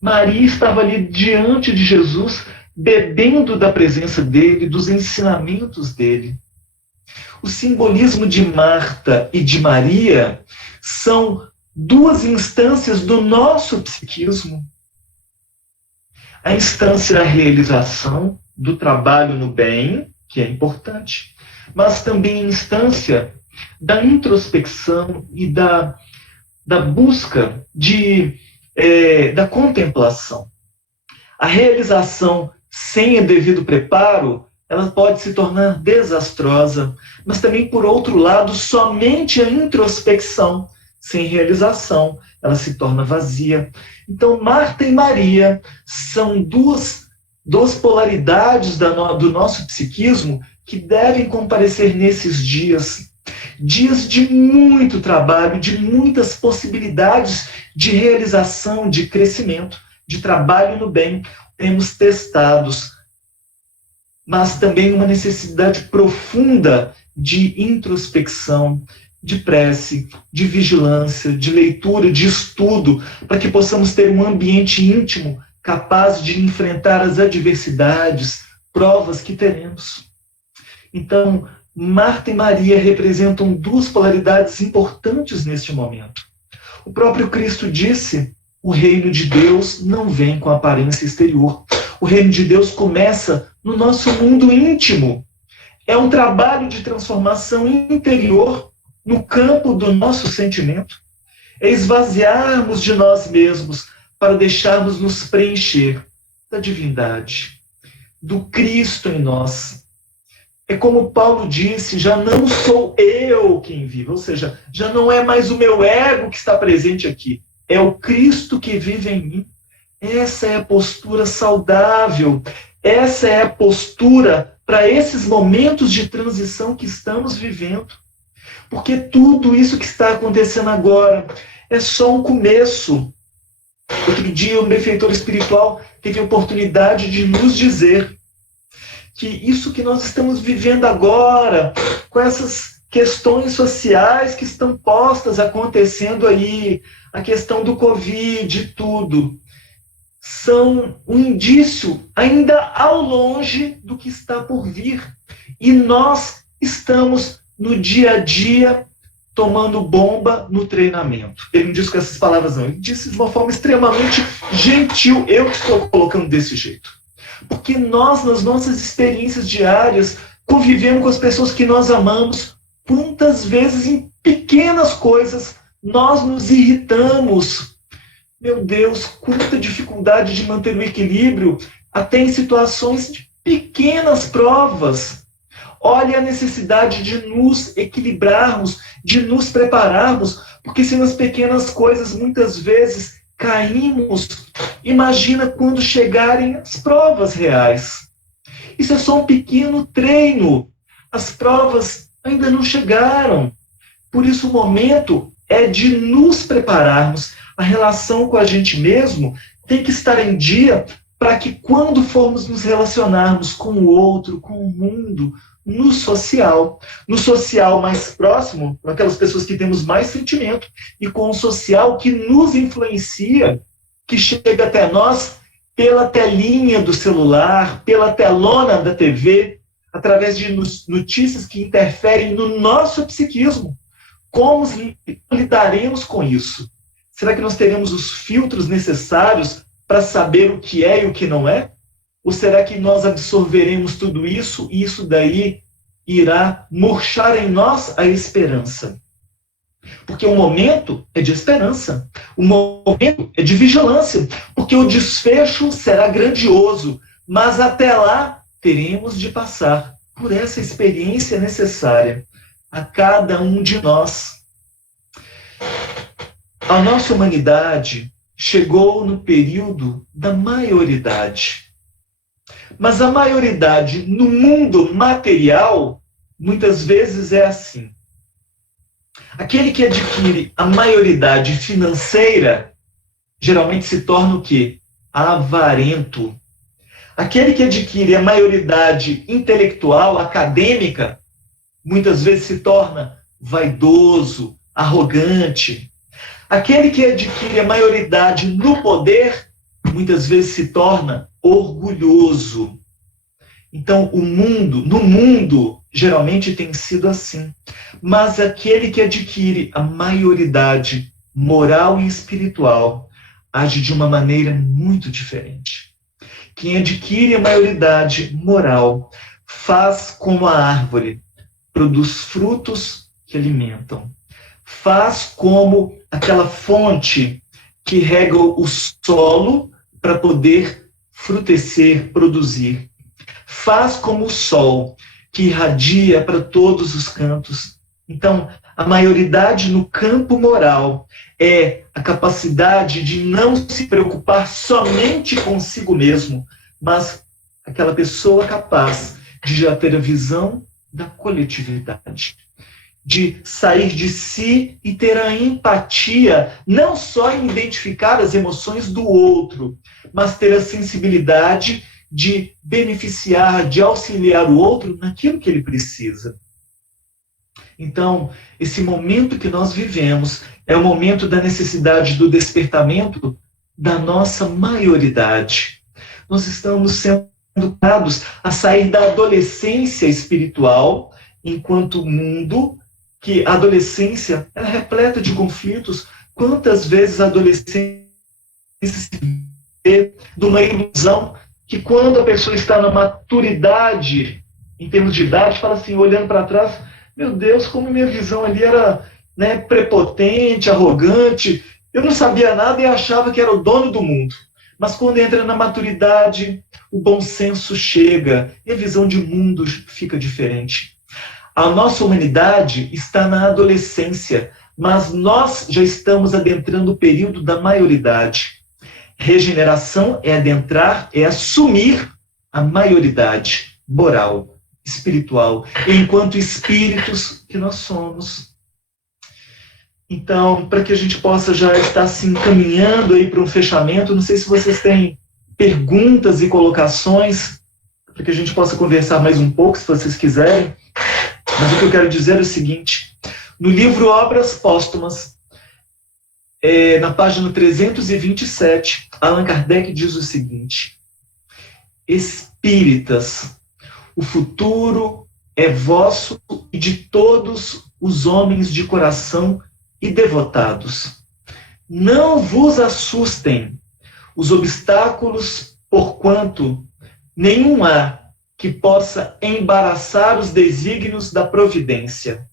Maria estava ali diante de Jesus, bebendo da presença dele, dos ensinamentos dele. O simbolismo de Marta e de Maria são duas instâncias do nosso psiquismo. A instância da realização, do trabalho no bem, que é importante, mas também a instância da introspecção e da busca da contemplação. A realização sem o devido preparo, ela pode se tornar desastrosa, mas também, por outro lado, somente a introspecção, sem realização, ela se torna vazia. Então, Marta e Maria são duas polaridades do nosso psiquismo que devem comparecer nesses dias. Dias de muito trabalho, de muitas possibilidades de realização, de crescimento, de trabalho no bem, temos testados, mas também uma necessidade profunda de introspecção, de prece, de vigilância, de leitura, de estudo, para que possamos ter um ambiente íntimo capaz de enfrentar as adversidades, provas que teremos. Então, Marta e Maria representam duas polaridades importantes neste momento. O próprio Cristo disse: o reino de Deus não vem com aparência exterior. O reino de Deus começa no nosso mundo íntimo. É um trabalho de transformação interior no campo do nosso sentimento. É esvaziarmos de nós mesmos para deixarmos nos preencher da divindade, do Cristo em nós. É como Paulo disse: já não sou eu quem vive, ou seja, já não é mais o meu ego que está presente aqui, é o Cristo que vive em mim. Essa é a postura saudável, essa é a postura para esses momentos de transição que estamos vivendo. Porque tudo isso que está acontecendo agora é só um começo. Outro dia, um benfeitor espiritual teve a oportunidade de nos dizer que isso que nós estamos vivendo agora, com essas questões sociais que estão postas, acontecendo aí, a questão do Covid e tudo, são um indício ainda ao longe do que está por vir. E nós estamos no dia a dia tomando bomba no treinamento. Ele não disse com essas palavras, não. Ele disse de uma forma extremamente gentil. Eu que estou colocando desse jeito. Porque nós, nas nossas experiências diárias, convivendo com as pessoas que nós amamos, quantas vezes em pequenas coisas nós nos irritamos. Meu Deus, quanta dificuldade de manter o equilíbrio, até em situações de pequenas provas. Olha a necessidade de nos equilibrarmos, de nos prepararmos, porque se nas pequenas coisas muitas vezes caímos, imagina quando chegarem as provas reais. Isso é só um pequeno treino. As provas ainda não chegaram. Por isso o momento é de nos prepararmos. A relação com a gente mesmo tem que estar em dia para que quando formos nos relacionarmos com o outro, com o mundo, no social mais próximo, com aquelas pessoas que temos mais sentimento, e com o social que nos influencia, que chega até nós pela telinha do celular, pela telona da TV, através de notícias que interferem no nosso psiquismo. Como lidaremos com isso? Será que nós teremos os filtros necessários para saber o que é e o que não é? Ou será que nós absorveremos tudo isso e isso daí irá murchar em nós a esperança? Porque o momento é de esperança, o momento é de vigilância, porque o desfecho será grandioso, mas até lá teremos de passar por essa experiência necessária a cada um de nós. A nossa humanidade chegou no período da maioridade. Mas a maioridade no mundo material, muitas vezes é assim. Aquele que adquire a maioridade financeira, geralmente se torna o quê? Avarento. Aquele que adquire a maioridade intelectual, acadêmica, muitas vezes se torna vaidoso, arrogante. Aquele que adquire a maioridade no poder, muitas vezes se torna orgulhoso. Então, no mundo, geralmente tem sido assim. Mas aquele que adquire a maioridade moral e espiritual age de uma maneira muito diferente. Quem adquire a maioridade moral faz como a árvore, produz frutos que alimentam. Faz como aquela fonte que rega o solo para poder frutecer, produzir. faz como o sol, que irradia para todos os cantos. Então, a maioridade no campo moral é a capacidade de não se preocupar somente consigo mesmo, mas aquela pessoa capaz de já ter a visão da coletividade, de sair de si e ter a empatia, não só em identificar as emoções do outro, mas ter a sensibilidade de beneficiar, de auxiliar o outro naquilo que ele precisa. Então, esse momento que nós vivemos é o momento da necessidade do despertamento da nossa maioridade. Nós estamos sendo educados a sair da adolescência espiritual, enquanto mundo, que a adolescência é repleta de conflitos. Quantas vezes a adolescência se vê de uma ilusão que quando a pessoa está na maturidade, em termos de idade, fala assim, olhando para trás, meu Deus, como minha visão ali era, né, prepotente, arrogante, eu não sabia nada e achava que era o dono do mundo. Mas quando entra na maturidade, o bom senso chega e a visão de mundo fica diferente. A nossa humanidade está na adolescência, mas nós já estamos adentrando o período da maioridade. Regeneração é adentrar, é assumir a maioridade moral, espiritual, enquanto espíritos que nós somos. Então, para que a gente possa já estar se encaminhando aí para um fechamento, não sei se vocês têm perguntas e colocações, para que a gente possa conversar mais um pouco, se vocês quiserem. Mas o que eu quero dizer é o seguinte, no livro Obras Póstumas, na página 327, Allan Kardec diz o seguinte, espíritas, o futuro é vosso e de todos os homens de coração e devotados. Não vos assustem os obstáculos, porquanto nenhum há que possa embaraçar os desígnios da providência.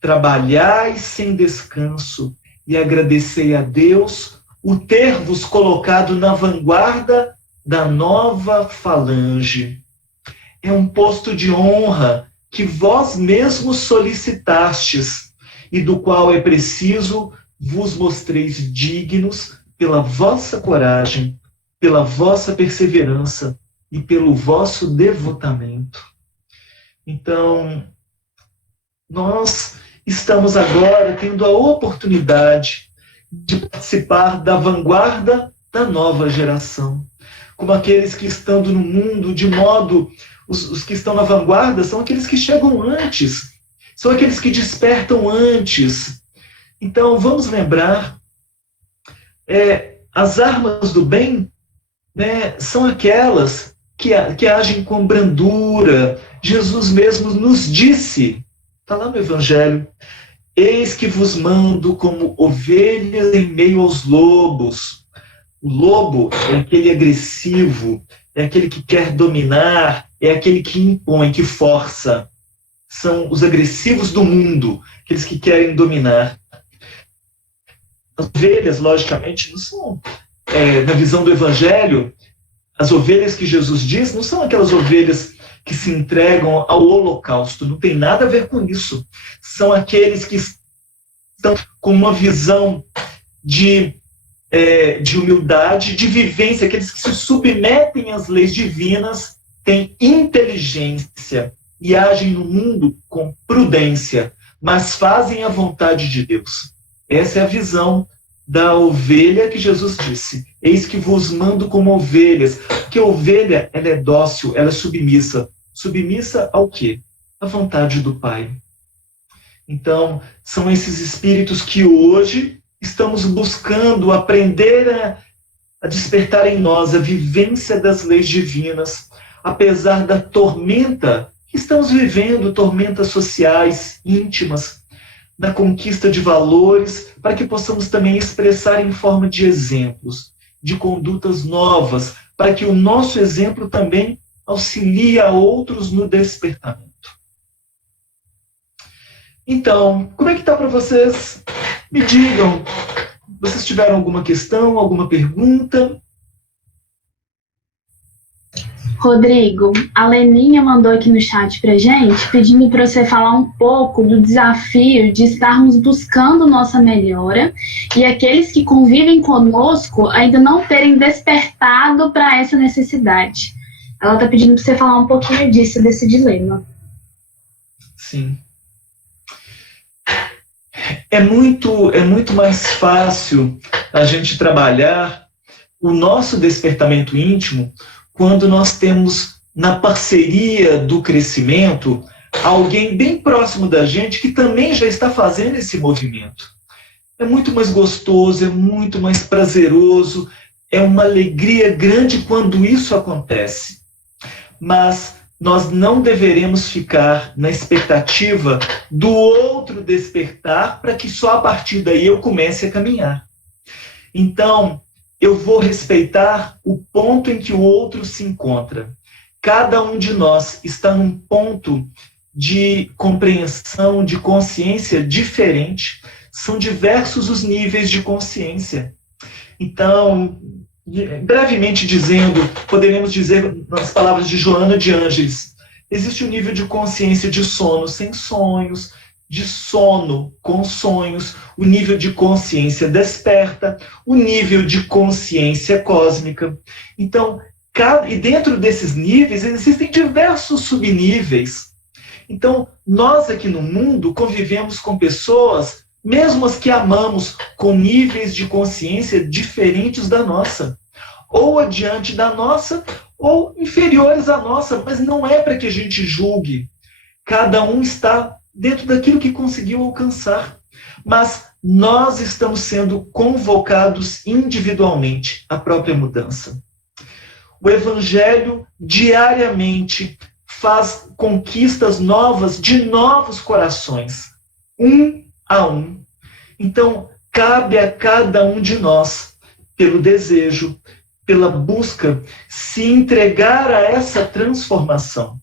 Trabalhai sem descanso e agradecei a Deus o ter-vos colocado na vanguarda da nova falange. É um posto de honra que vós mesmos solicitastes e do qual é preciso vos mostreis dignos pela vossa coragem, pela vossa perseverança e pelo vosso devotamento. Então, nós estamos agora tendo a oportunidade de participar da vanguarda da nova geração. Como aqueles que estão no mundo, de modo... Os que estão na vanguarda são aqueles que chegam antes, são aqueles que despertam antes. Então, vamos lembrar, as armas do bem, né, são aquelas que agem com brandura. Jesus mesmo nos disse, está lá no Evangelho, eis que vos mando como ovelhas em meio aos lobos. O lobo é aquele agressivo, é aquele que quer dominar, é aquele que impõe, que força. São os agressivos do mundo, aqueles que querem dominar. As ovelhas, logicamente, não são, na visão do Evangelho, as ovelhas que Jesus diz não são aquelas ovelhas que se entregam ao holocausto, não tem nada a ver com isso. São aqueles que estão com uma visão de humildade, de vivência, aqueles que se submetem às leis divinas, têm inteligência e agem no mundo com prudência, mas fazem a vontade de Deus. Essa é a visão da ovelha que Jesus disse. Eis que vos mando como ovelhas. Porque a ovelha, ela é dócil, ela é submissa. Submissa ao quê? À vontade do Pai. Então, são esses espíritos que hoje estamos buscando aprender a despertar em nós a vivência das leis divinas, apesar da tormenta que estamos vivendo, tormentas sociais, íntimas, na conquista de valores, para que possamos também expressar em forma de exemplos, de condutas novas, para que o nosso exemplo também auxilie a outros no despertamento. Então, como é que está para vocês? Me digam, vocês tiveram alguma questão, alguma pergunta? Rodrigo, a Leninha mandou aqui no chat pra gente, pedindo para você falar um pouco do desafio de estarmos buscando nossa melhora e aqueles que convivem conosco ainda não terem despertado para essa necessidade. Ela está pedindo para você falar um pouquinho disso, desse dilema. Sim. É muito mais fácil a gente trabalhar o nosso despertamento íntimo quando nós temos na parceria do crescimento alguém bem próximo da gente que também já está fazendo esse movimento. É muito mais gostoso, é muito mais prazeroso, é uma alegria grande quando isso acontece. Mas nós não deveremos ficar na expectativa do outro despertar para que só a partir daí eu comece a caminhar. Então, eu vou respeitar o ponto em que o outro se encontra. Cada um de nós está num ponto de compreensão, de consciência diferente. São diversos os níveis de consciência. Então, brevemente dizendo, poderíamos dizer nas palavras de Joana de Ângeles, existe um nível de consciência de sono sem sonhos, de sono com sonhos, o nível de consciência desperta, o nível de consciência cósmica. Então, e dentro desses níveis existem diversos subníveis. Então, nós aqui no mundo convivemos com pessoas, mesmo as que amamos, com níveis de consciência diferentes da nossa, ou adiante da nossa, ou inferiores à nossa, mas não é para que a gente julgue. Cada um está dentro daquilo que conseguiu alcançar. Mas nós estamos sendo convocados individualmente à própria mudança. O Evangelho diariamente faz conquistas novas de novos corações, um a um. Então, cabe a cada um de nós, pelo desejo, pela busca, se entregar a essa transformação.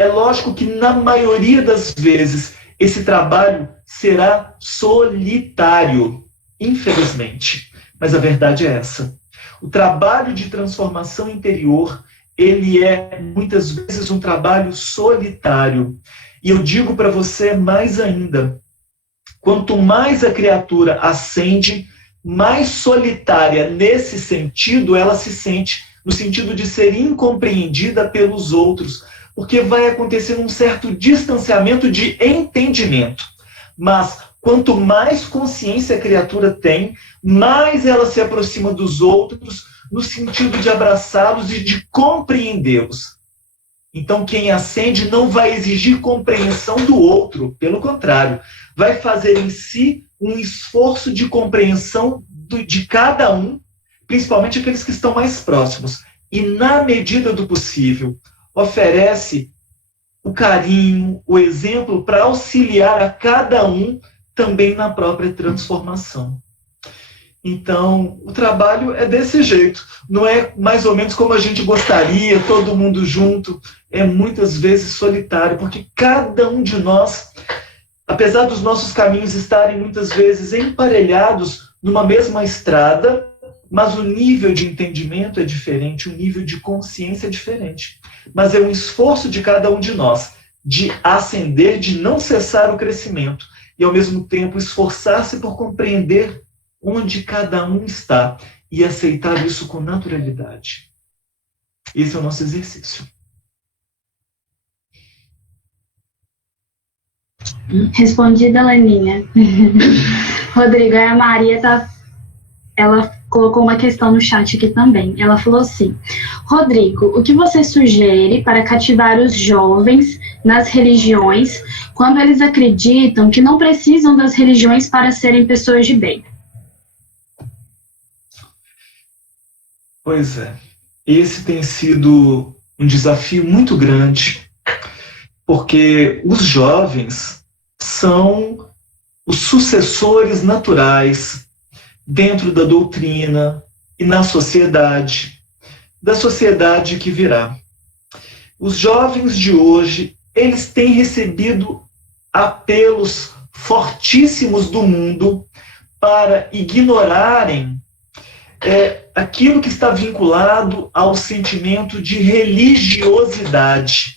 É lógico que, na maioria das vezes, esse trabalho será solitário, infelizmente. Mas a verdade é essa. O trabalho de transformação interior, ele é, muitas vezes, um trabalho solitário. E eu digo para você mais ainda, quanto mais a criatura ascende, mais solitária nesse sentido ela se sente, no sentido de ser incompreendida pelos outros, porque vai acontecer um certo distanciamento de entendimento. Mas quanto mais consciência a criatura tem, mais ela se aproxima dos outros, no sentido de abraçá-los e de compreendê-los. Então, quem ascende não vai exigir compreensão do outro, pelo contrário, vai fazer em si um esforço de compreensão de cada um, principalmente aqueles que estão mais próximos. E, na medida do possível, oferece o carinho, o exemplo para auxiliar a cada um também na própria transformação. Então, o trabalho é desse jeito. Não é mais ou menos como a gente gostaria, todo mundo junto. É muitas vezes solitário, porque cada um de nós, apesar dos nossos caminhos estarem muitas vezes emparelhados numa mesma estrada, mas o nível de entendimento é diferente, o nível de consciência é diferente. Mas é um esforço de cada um de nós de ascender, de não cessar o crescimento e, ao mesmo tempo, esforçar-se por compreender onde cada um está e aceitar isso com naturalidade. Esse é o nosso exercício. Respondida, Leninha. Rodrigo, a Maria ela colocou uma questão no chat aqui também. Ela falou assim: Rodrigo, o que você sugere para cativar os jovens nas religiões quando eles acreditam que não precisam das religiões para serem pessoas de bem? Pois é. Esse tem sido um desafio muito grande, porque os jovens são os sucessores naturais dentro da doutrina e na sociedade, da sociedade que virá. Os jovens de hoje, eles têm recebido apelos fortíssimos do mundo para ignorarem é aquilo que está vinculado ao sentimento de religiosidade.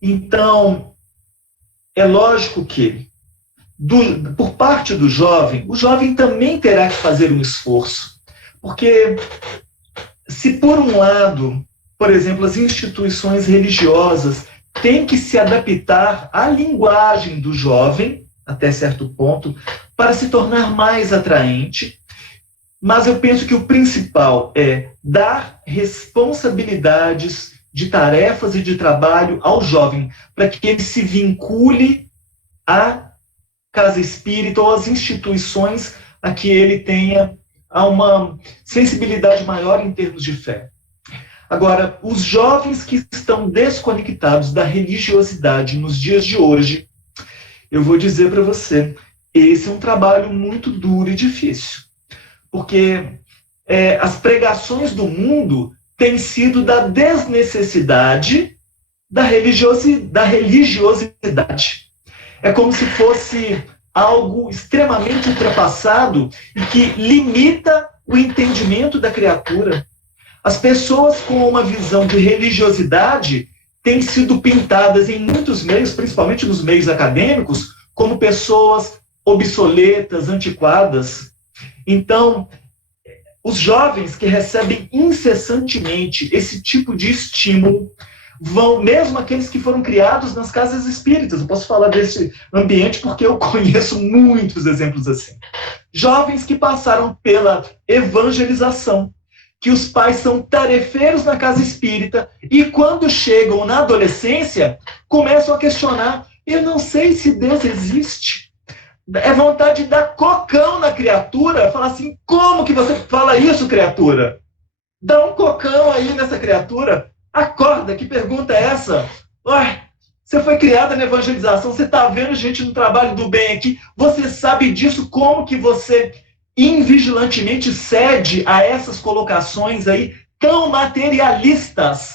Então, é lógico que, por parte do jovem, o jovem também terá que fazer um esforço. Porque, se por um lado, por exemplo, as instituições religiosas têm que se adaptar à linguagem do jovem, até certo ponto, para se tornar mais atraente, mas eu penso que o principal é dar responsabilidades de tarefas e de trabalho ao jovem, para que ele se vincule à casa espírita ou às instituições a que ele tenha uma sensibilidade maior em termos de fé. Agora, os jovens que estão desconectados da religiosidade nos dias de hoje, eu vou dizer para você, esse é um trabalho muito duro e difícil, porque as pregações do mundo têm sido da desnecessidade da religiosidade. É como se fosse algo extremamente ultrapassado e que limita o entendimento da criatura. As pessoas com uma visão de religiosidade têm sido pintadas em muitos meios, principalmente nos meios acadêmicos, como pessoas obsoletas, antiquadas. Então, os jovens que recebem incessantemente esse tipo de estímulo vão, mesmo aqueles que foram criados nas casas espíritas, eu posso falar desse ambiente porque eu conheço muitos exemplos assim. Jovens que passaram pela evangelização, que os pais são tarefeiros na casa espírita e quando chegam na adolescência, começam a questionar, eu não sei se Deus existe. É vontade de dar cocão na criatura, falar assim, como que você fala isso, criatura? Dá um cocão aí nessa criatura, acorda, que pergunta é essa? Ué, você foi criada na evangelização, você está vendo gente no trabalho do bem aqui, você sabe disso, como que você invigilantemente cede a essas colocações aí tão materialistas?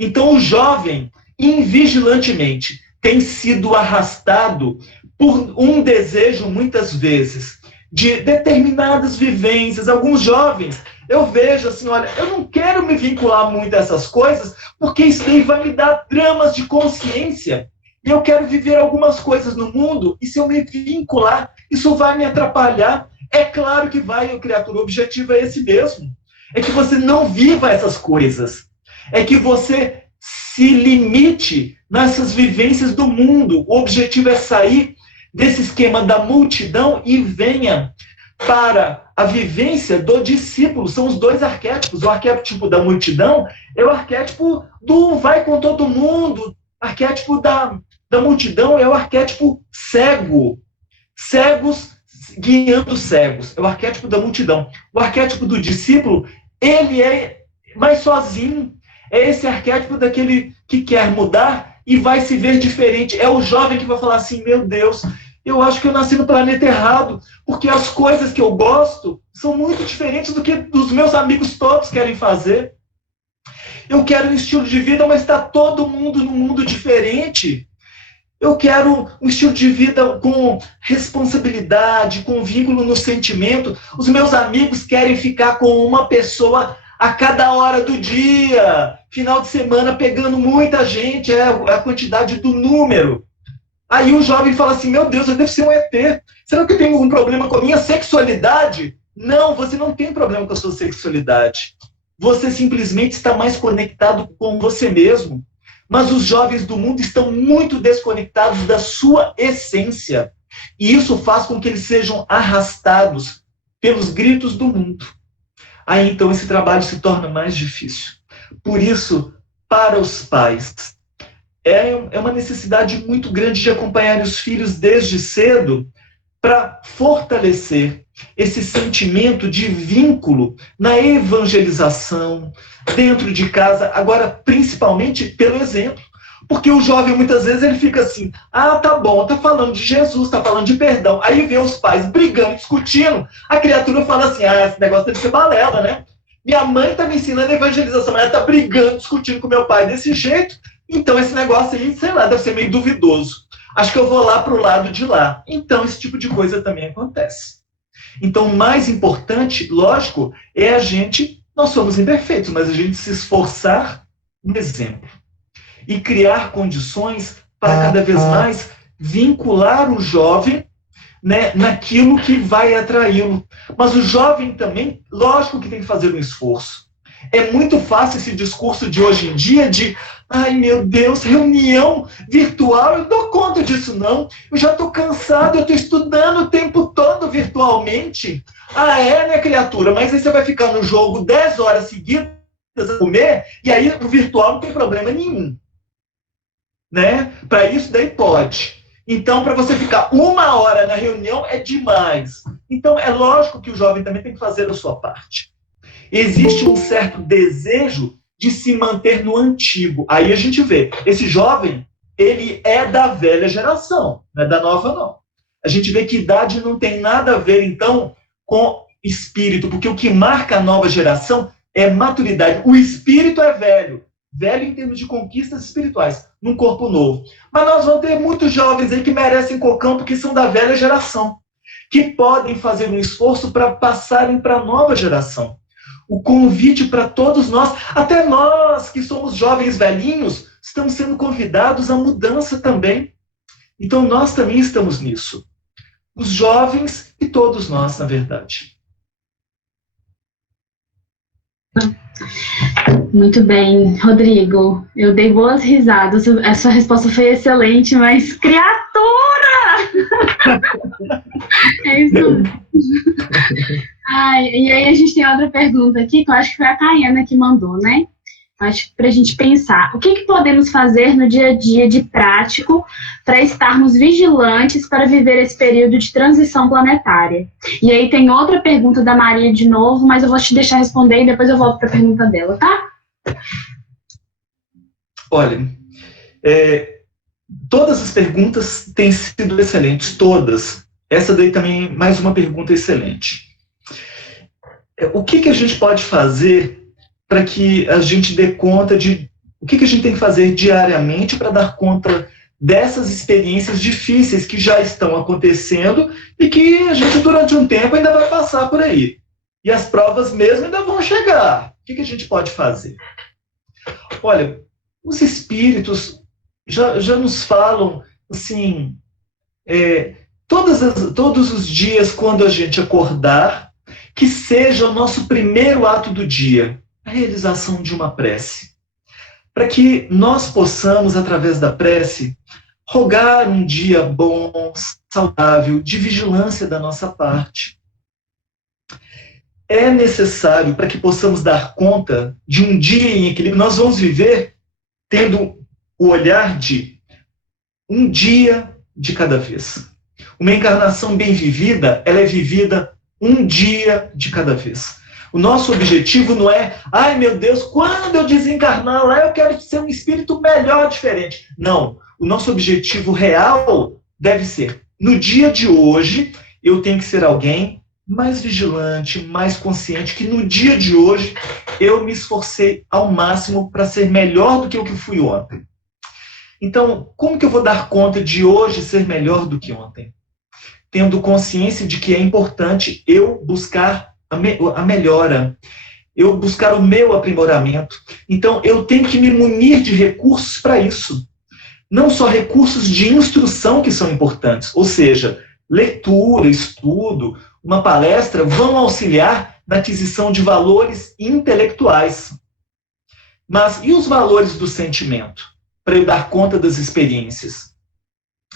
Então o jovem, invigilantemente, tem sido arrastado por um desejo, muitas vezes, de determinadas vivências. Alguns jovens, eu vejo assim, olha, eu não quero me vincular muito a essas coisas, porque isso aí vai me dar dramas de consciência. E eu quero viver algumas coisas no mundo, e se eu me vincular, isso vai me atrapalhar. É claro que vai, criatura, o objetivo é esse mesmo. É que você não viva essas coisas. É que você se limite nessas vivências do mundo. O objetivo é sair desse esquema da multidão e venha para a vivência do discípulo. São os dois arquétipos. O arquétipo da multidão é o arquétipo do vai com todo mundo. O arquétipo da multidão é o arquétipo cego. Cegos guiando cegos. É o arquétipo da multidão. O arquétipo do discípulo, ele é mais sozinho. É esse arquétipo daquele que quer mudar e vai se ver diferente. É o jovem que vai falar assim, meu Deus, eu acho que eu nasci no planeta errado, porque as coisas que eu gosto são muito diferentes do que os meus amigos todos querem fazer. Eu quero um estilo de vida, mas está todo mundo num mundo diferente. Eu quero um estilo de vida com responsabilidade, com vínculo no sentimento. Os meus amigos querem ficar com uma pessoa a cada hora do dia, final de semana pegando muita gente, é a quantidade do número. Aí o jovem fala assim, meu Deus, eu devo ser um ET. Será que eu tenho algum problema com a minha sexualidade? Não, você não tem problema com a sua sexualidade. Você simplesmente está mais conectado com você mesmo. Mas os jovens do mundo estão muito desconectados da sua essência. E isso faz com que eles sejam arrastados pelos gritos do mundo. Aí então esse trabalho se torna mais difícil. Por isso, para os pais, é uma necessidade muito grande de acompanhar os filhos desde cedo para fortalecer esse sentimento de vínculo na evangelização, dentro de casa, agora principalmente pelo exemplo. Porque o jovem muitas vezes ele fica assim, ah, tá bom, tá falando de Jesus, tá falando de perdão. Aí vê os pais brigando, discutindo, a criatura fala assim, ah, esse negócio deve ser balela, né? Minha mãe tá me ensinando a evangelização, mas ela tá brigando, discutindo com meu pai desse jeito, então esse negócio aí, sei lá, deve ser meio duvidoso. Acho que eu vou lá pro lado de lá. Então esse tipo de coisa também acontece. Então, o mais importante, lógico, é nós somos imperfeitos, mas a gente se esforçar no exemplo e criar condições para cada vez mais vincular o jovem, né, naquilo que vai atraí-lo. Mas o jovem também, lógico que tem que fazer um esforço. É muito fácil esse discurso de hoje em dia de ai meu Deus, reunião virtual, eu não dou conta disso não, eu já estou cansado, eu estou estudando o tempo todo virtualmente. Ah é, né, criatura? Mas aí você vai ficar no jogo 10 horas seguidas a comer, e aí o virtual não tem problema nenhum. Né? Para isso daí pode. Então, para você ficar 1 hora na reunião é demais. Então, é lógico que o jovem também tem que fazer a sua parte. Existe um certo desejo de se manter no antigo. Aí a gente vê, esse jovem, ele é da velha geração, não é da nova, não. A gente vê que idade não tem nada a ver, então, com espírito, porque o que marca a nova geração é maturidade. O espírito é velho. Velho em termos de conquistas espirituais, num corpo novo. Mas nós vamos ter muitos jovens aí que merecem cocão porque são da velha geração, que podem fazer um esforço para passarem para a nova geração. O convite para todos nós, até nós que somos jovens velhinhos, estamos sendo convidados à mudança também. Então nós também estamos nisso. Os jovens e todos nós, na verdade. Muito bem, Rodrigo. Eu dei boas risadas. A sua resposta foi excelente, mas criatura! É isso mesmo. Ai, e aí a gente tem outra pergunta aqui, que eu acho que foi a Caiana que mandou, né? Acho que para a gente pensar. O que podemos fazer no dia a dia de prático para estarmos vigilantes para viver esse período de transição planetária? E aí tem outra pergunta da Maria de novo, mas eu vou te deixar responder e depois eu volto para a pergunta dela, tá? Olha, todas as perguntas têm sido excelentes, todas. Essa daí também, mais uma pergunta excelente. O que a gente pode fazer para que a gente dê conta de... O que a gente tem que fazer diariamente para dar conta dessas experiências difíceis que já estão acontecendo e que a gente, durante um tempo, ainda vai passar por aí. E as provas mesmo ainda vão chegar. O que a gente pode fazer? Olha, os espíritos já nos falam, assim, todos os dias, quando a gente acordar, que seja o nosso primeiro ato do dia, a realização de uma prece. Para que nós possamos, através da prece, rogar um dia bom, saudável, de vigilância da nossa parte. É necessário, para que possamos dar conta de um dia em equilíbrio, nós vamos viver tendo o olhar de um dia de cada vez. Uma encarnação bem vivida, ela é vivida um dia de cada vez. O nosso objetivo não é, ai meu Deus, quando eu desencarnar lá eu quero ser um espírito melhor, diferente. Não, o nosso objetivo real deve ser, no dia de hoje, eu tenho que ser alguém mais vigilante, mais consciente, que no dia de hoje eu me esforcei ao máximo para ser melhor do que o que fui ontem. Então, como que eu vou dar conta de hoje ser melhor do que ontem? Tendo consciência de que é importante eu buscar a melhora, eu buscar o meu aprimoramento. Então, eu tenho que me munir de recursos para isso. Não só recursos de instrução que são importantes, ou seja, leitura, estudo, uma palestra vão auxiliar na aquisição de valores intelectuais. Mas e os valores do sentimento? Para eu dar conta das experiências.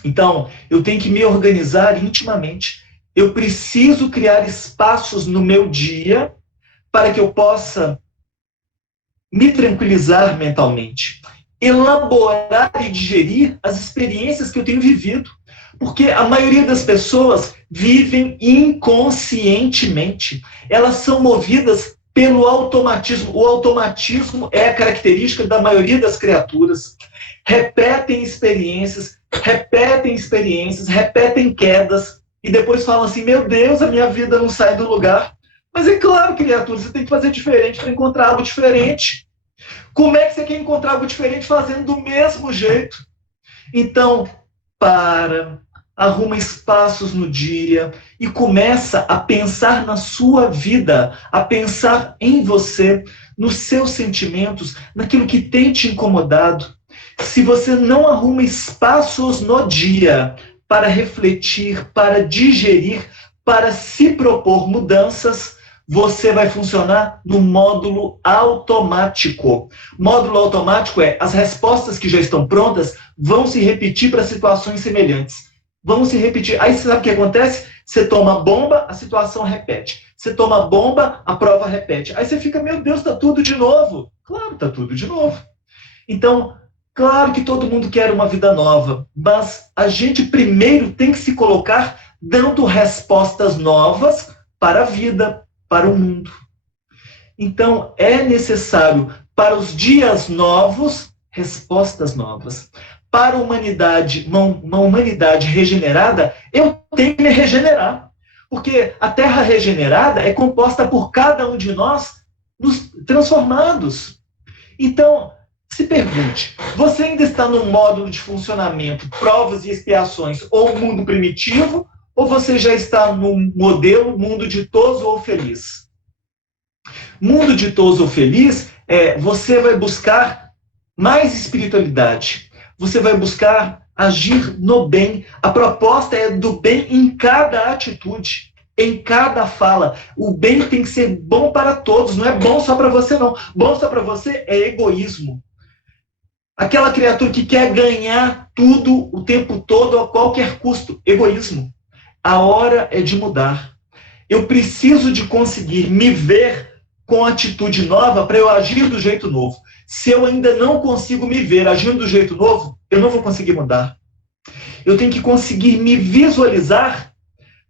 Então, eu tenho que me organizar intimamente. Eu preciso criar espaços no meu dia para que eu possa me tranquilizar mentalmente, elaborar e digerir as experiências que eu tenho vivido. Porque a maioria das pessoas vivem inconscientemente. Elas são movidas pelo automatismo. O automatismo é a característica da maioria das criaturas. Repetem experiências, repetem quedas, e depois falam assim, meu Deus, a minha vida não sai do lugar. Mas é claro, criatura, você tem que fazer diferente para encontrar algo diferente. Como é que você quer encontrar algo diferente fazendo do mesmo jeito? Então, arruma espaços no dia e começa a pensar na sua vida, a pensar em você, nos seus sentimentos, naquilo que tem te incomodado. Se você não arruma espaços no dia para refletir, para digerir, para se propor mudanças, você vai funcionar no módulo automático. Módulo automático é as respostas que já estão prontas vão se repetir para situações semelhantes. Vão se repetir. Aí você sabe o que acontece? Você toma bomba, a situação repete. Você toma bomba, a prova repete. Aí você fica, meu Deus, está tudo de novo. Claro, está tudo de novo. Então, claro que todo mundo quer uma vida nova, mas a gente primeiro tem que se colocar dando respostas novas para a vida, para o mundo. Então, é necessário, para os dias novos, respostas novas. Para a humanidade, uma humanidade regenerada, eu tenho que me regenerar. Porque a Terra regenerada é composta por cada um de nós nos transformados. Então, se pergunte, você ainda está no módulo de funcionamento, provas e expiações, ou mundo primitivo, ou você já está no modelo mundo ditoso ou feliz? Mundo ditoso ou feliz, você vai buscar mais espiritualidade. Você vai buscar agir no bem. A proposta é do bem em cada atitude, em cada fala. O bem tem que ser bom para todos, não é bom só para você, não. Bom só para você é egoísmo. Aquela criatura que quer ganhar tudo o tempo todo a qualquer custo. Egoísmo. A hora é de mudar. Eu preciso de conseguir me ver com atitude nova para eu agir do jeito novo. Se eu ainda não consigo me ver agindo do jeito novo, eu não vou conseguir mudar. Eu tenho que conseguir me visualizar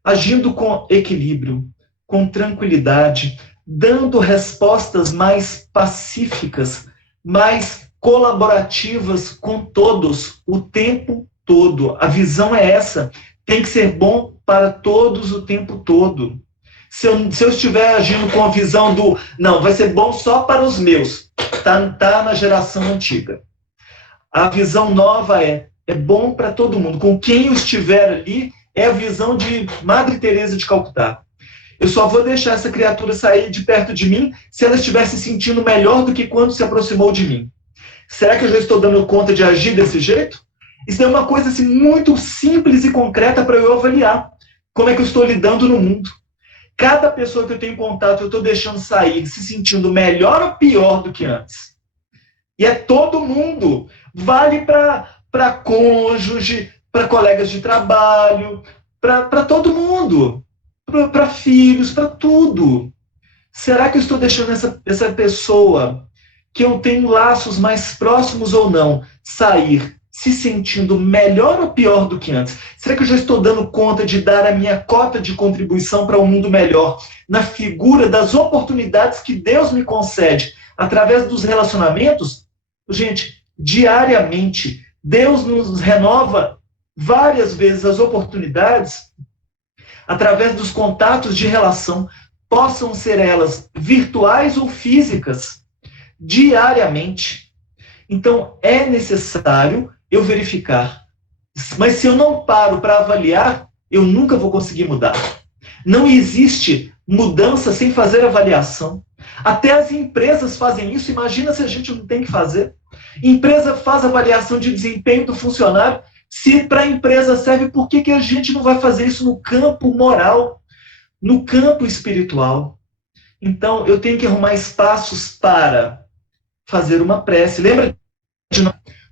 agindo com equilíbrio, com tranquilidade, dando respostas mais pacíficas, mais colaborativas com todos, o tempo todo. A visão é essa. Tem que ser bom para todos o tempo todo. Se eu estiver agindo com a visão do, não, vai ser bom só para os meus, tá na geração antiga. A visão nova é bom para todo mundo. Com quem eu estiver ali, é a visão de Madre Teresa de Calcutá. Eu só vou deixar essa criatura sair de perto de mim se ela estiver se sentindo melhor do que quando se aproximou de mim. Será que eu já estou dando conta de agir desse jeito? Isso é uma coisa assim, muito simples e concreta para eu avaliar como é que eu estou lidando no mundo. Cada pessoa que eu tenho contato, eu estou deixando sair se sentindo melhor ou pior do que antes. E é todo mundo. Vale para cônjuge, para colegas de trabalho, para todo mundo. Para filhos, para tudo. Será que eu estou deixando essa pessoa, que eu tenho laços mais próximos ou não, sair se sentindo melhor ou pior do que antes? Será que eu já estou dando conta de dar a minha cota de contribuição para um mundo melhor, na figura das oportunidades que Deus me concede, através dos relacionamentos? Gente, diariamente, Deus nos renova várias vezes as oportunidades, através dos contatos de relação, possam ser elas virtuais ou físicas, diariamente. Então, é necessário eu verificar. Mas se eu não paro para avaliar, eu nunca vou conseguir mudar. Não existe mudança sem fazer avaliação. Até as empresas fazem isso, imagina se a gente não tem que fazer. Empresa faz avaliação de desempenho do funcionário. Se para a empresa serve, por que a gente não vai fazer isso no campo moral, no campo espiritual? Então, eu tenho que arrumar espaços para fazer uma prece. Lembra de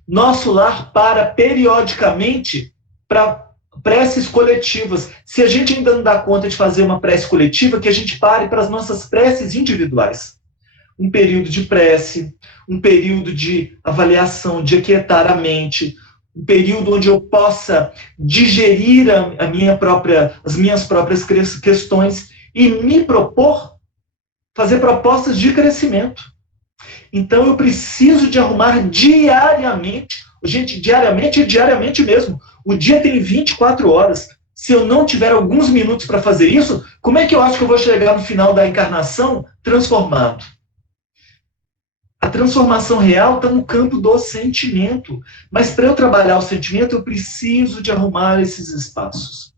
nosso lar para periodicamente para preces coletivas. Se a gente ainda não dá conta de fazer uma prece coletiva, que a gente pare para as nossas preces individuais. Um período de prece, um período de avaliação, de aquietar a mente, um período onde eu possa digerir as minhas próprias questões e me propor fazer propostas de crescimento. Então eu preciso de arrumar diariamente. Gente, diariamente é diariamente mesmo. O dia tem 24 horas. Se eu não tiver alguns minutos para fazer isso, como é que eu acho que eu vou chegar no final da encarnação transformado? A transformação real está no campo do sentimento. Mas para eu trabalhar o sentimento, eu preciso de arrumar esses espaços.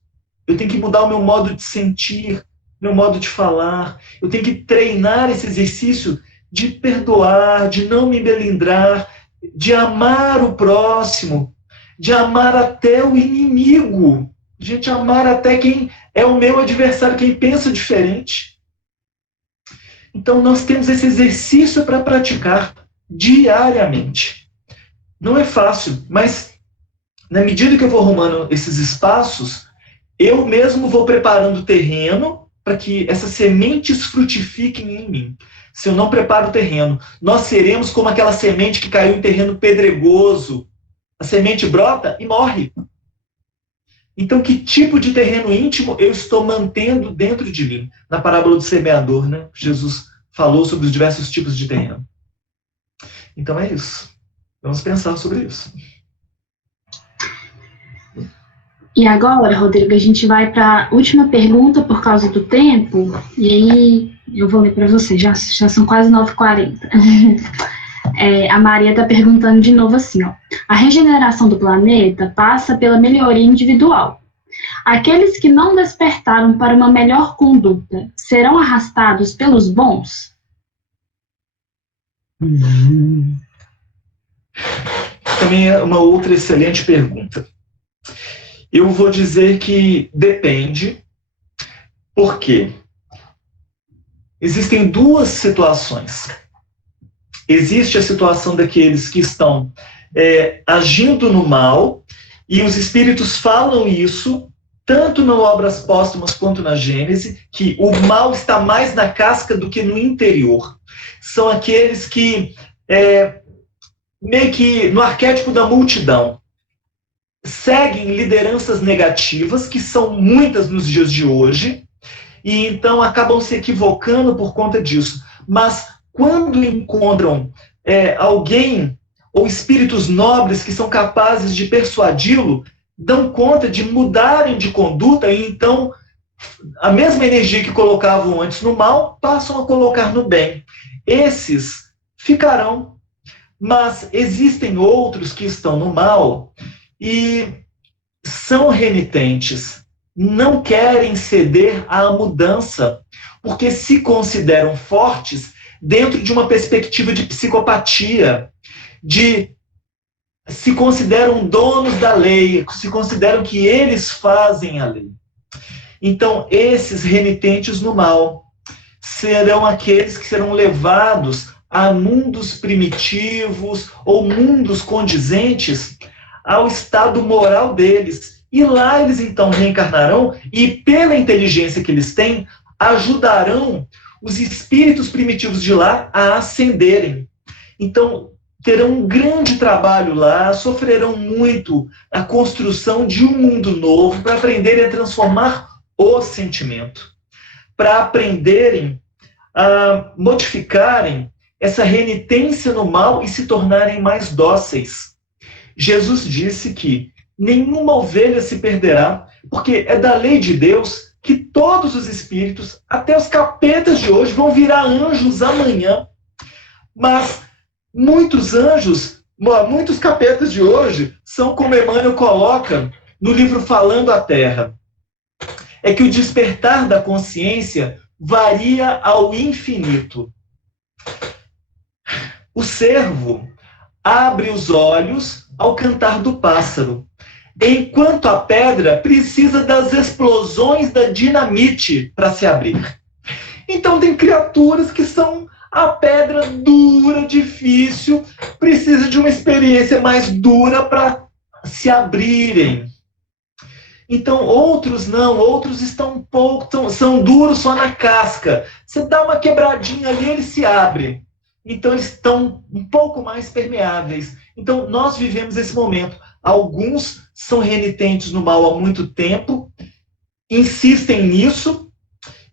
Eu tenho que mudar o meu modo de sentir, meu modo de falar. Eu tenho que treinar esse exercício de perdoar, de não me melindrar, de amar o próximo, de amar até o inimigo, de amar até quem é o meu adversário, quem pensa diferente. Então nós temos esse exercício para praticar diariamente. Não é fácil, mas na medida que eu vou arrumando esses espaços, eu mesmo vou preparando o terreno para que essas sementes frutifiquem em mim. Se eu não preparo o terreno, nós seremos como aquela semente que caiu em terreno pedregoso. A semente brota e morre. Então, que tipo de terreno íntimo eu estou mantendo dentro de mim? Na parábola do semeador, né? Jesus falou sobre os diversos tipos de terreno. Então é isso. Vamos pensar sobre isso. E agora, Rodrigo, a gente vai para a última pergunta por causa do tempo. E aí eu vou ler para você. Já são quase 9h40. A Maria está perguntando de novo assim, ó. A regeneração do planeta passa pela melhoria individual. Aqueles que não despertaram para uma melhor conduta serão arrastados pelos bons? Também é uma outra excelente pergunta. Eu vou dizer que depende, porque existem duas situações. Existe a situação daqueles que estão agindo no mal, e os espíritos falam isso, tanto nas Obras Póstumas quanto na Gênese, que o mal está mais na casca do que no interior. São aqueles que, meio que no arquétipo da multidão, seguem lideranças negativas, que são muitas nos dias de hoje, e então acabam se equivocando por conta disso. Mas quando encontram alguém ou espíritos nobres que são capazes de persuadi-lo, dão conta de mudarem de conduta, e então a mesma energia que colocavam antes no mal, passam a colocar no bem. Esses ficarão, mas existem outros que estão no mal e são renitentes, não querem ceder à mudança, porque se consideram fortes dentro de uma perspectiva de psicopatia, se consideram donos da lei, se consideram que eles fazem a lei. Então, esses renitentes no mal serão aqueles que serão levados a mundos primitivos ou mundos condizentes ao estado moral deles. E lá eles então reencarnarão e, pela inteligência que eles têm, ajudarão os espíritos primitivos de lá a ascenderem. Então, terão um grande trabalho lá, sofrerão muito a construção de um mundo novo para aprenderem a transformar o sentimento, para aprenderem a modificarem essa renitência no mal e se tornarem mais dóceis. Jesus disse que nenhuma ovelha se perderá, porque é da lei de Deus que todos os espíritos, até os capetas de hoje, vão virar anjos amanhã. Mas muitos anjos, muitos capetas de hoje, são como Emmanuel coloca no livro Falando a Terra. É que o despertar da consciência varia ao infinito. O cervo abre os olhos ao cantar do pássaro, enquanto a pedra precisa das explosões da dinamite para se abrir. Então tem criaturas que são a pedra dura, difícil, precisa de uma experiência mais dura para se abrirem. Então outros não, outros estão são duros só na casca. Você dá uma quebradinha ali, ele se abre. Então eles estão um pouco mais permeáveis. Então nós vivemos esse momento. Alguns são renitentes no mal há muito tempo, insistem nisso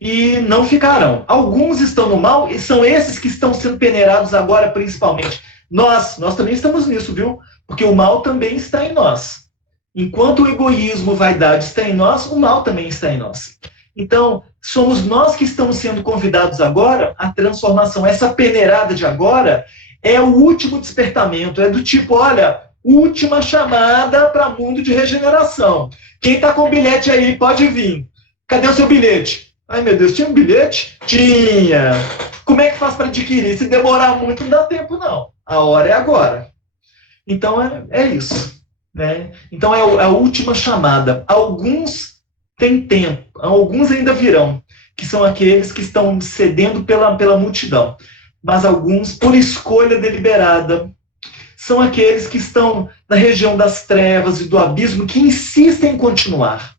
e não ficarão. Alguns estão no mal e são esses que estão sendo peneirados agora, principalmente. Nós também estamos nisso, viu? Porque o mal também está em nós. Enquanto o egoísmo, vaidade está em nós, o mal também está em nós. Então, somos nós que estamos sendo convidados agora à transformação. Essa peneirada de agora é o último despertamento, é do tipo, olha, última chamada para mundo de regeneração. Quem está com bilhete aí, pode vir. Cadê o seu bilhete? Ai, meu Deus, tinha um bilhete? Tinha. Como é que faz para adquirir? Se demorar muito, não dá tempo, não. A hora é agora. Então, é isso. Né? Então, é a última chamada. Alguns têm tempo, alguns ainda virão, que são aqueles que estão cedendo pela multidão. Mas alguns, por escolha deliberada, são aqueles que estão na região das trevas e do abismo, que insistem em continuar.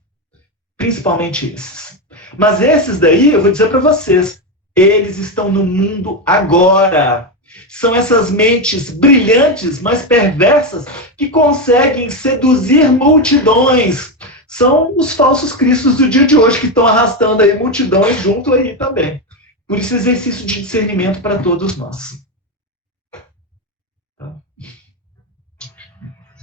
Principalmente esses. Mas esses daí, eu vou dizer para vocês, eles estão no mundo agora. São essas mentes brilhantes, mas perversas, que conseguem seduzir multidões. São os falsos cristos do dia de hoje, que estão arrastando aí multidões junto aí também. Por isso, exercício de discernimento para todos nós. Tá?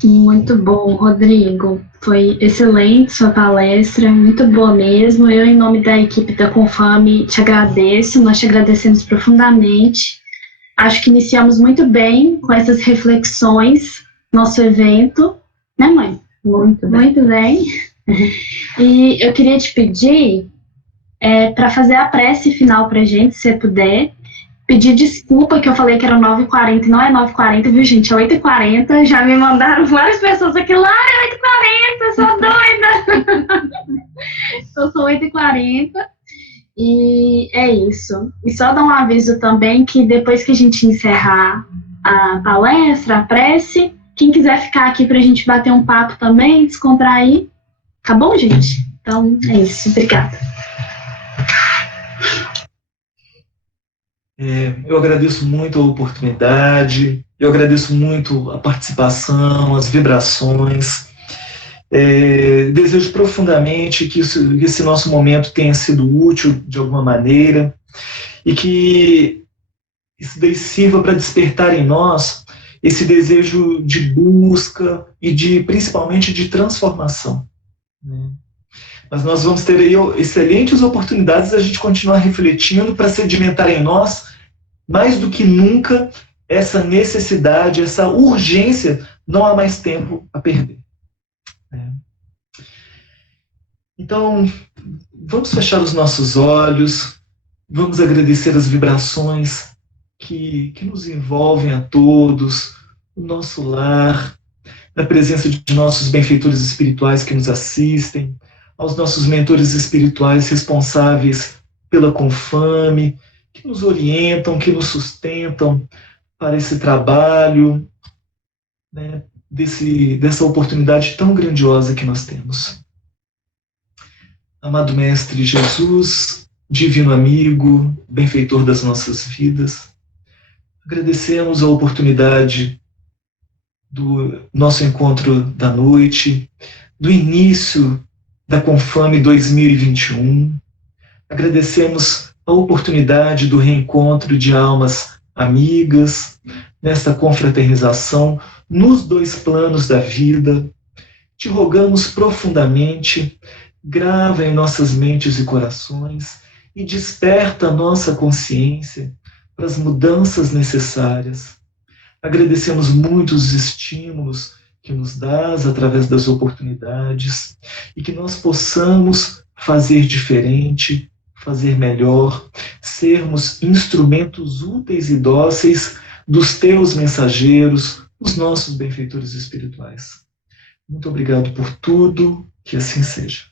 Muito bom, Rodrigo. Foi excelente sua palestra, muito boa mesmo. Eu, em nome da equipe da Confame, te agradeço. Nós te agradecemos profundamente. Acho que iniciamos muito bem com essas reflexões, nosso evento. Né, mãe? Muito bem. Muito bem. E eu queria te pedir para fazer a prece final para a gente, se você puder. Pedir desculpa que eu falei que era 9h40 e não é 9h40, viu, gente? É 8h40. Já me mandaram várias pessoas aqui, lá é 8h40, sou doida. Eu sou 8h40. E é isso. E só dar um aviso também que depois que a gente encerrar a palestra, a prece, quem quiser ficar aqui pra gente bater um papo também, descontrair, tá bom, gente? Então é isso. Obrigada. Eu agradeço muito a oportunidade, eu agradeço muito a participação, as vibrações. Desejo profundamente que esse nosso momento tenha sido útil de alguma maneira e que isso daí sirva para despertar em nós esse desejo de busca e principalmente de transformação. Né? Mas nós vamos ter aí excelentes oportunidades de a gente continuar refletindo para sedimentar em nós, mais do que nunca, essa necessidade, essa urgência. Não há mais tempo a perder. Então, vamos fechar os nossos olhos, vamos agradecer as vibrações que nos envolvem a todos, o nosso lar, na presença de nossos benfeitores espirituais que nos assistem, aos nossos mentores espirituais responsáveis pela Confame, que nos orientam, que nos sustentam para esse trabalho, né, dessa oportunidade tão grandiosa que nós temos. Amado Mestre Jesus, divino amigo, benfeitor das nossas vidas, agradecemos a oportunidade do nosso encontro da noite, do início da Confame 2021. Agradecemos a oportunidade do reencontro de almas amigas, nesta confraternização, nos dois planos da vida. Te rogamos profundamente, grava em nossas mentes e corações e desperta a nossa consciência para as mudanças necessárias. Agradecemos muito os estímulos que nos dás através das oportunidades e que nós possamos fazer diferente, fazer melhor, sermos instrumentos úteis e dóceis dos teus mensageiros, os nossos benfeitores espirituais. Muito obrigado por tudo, que assim seja.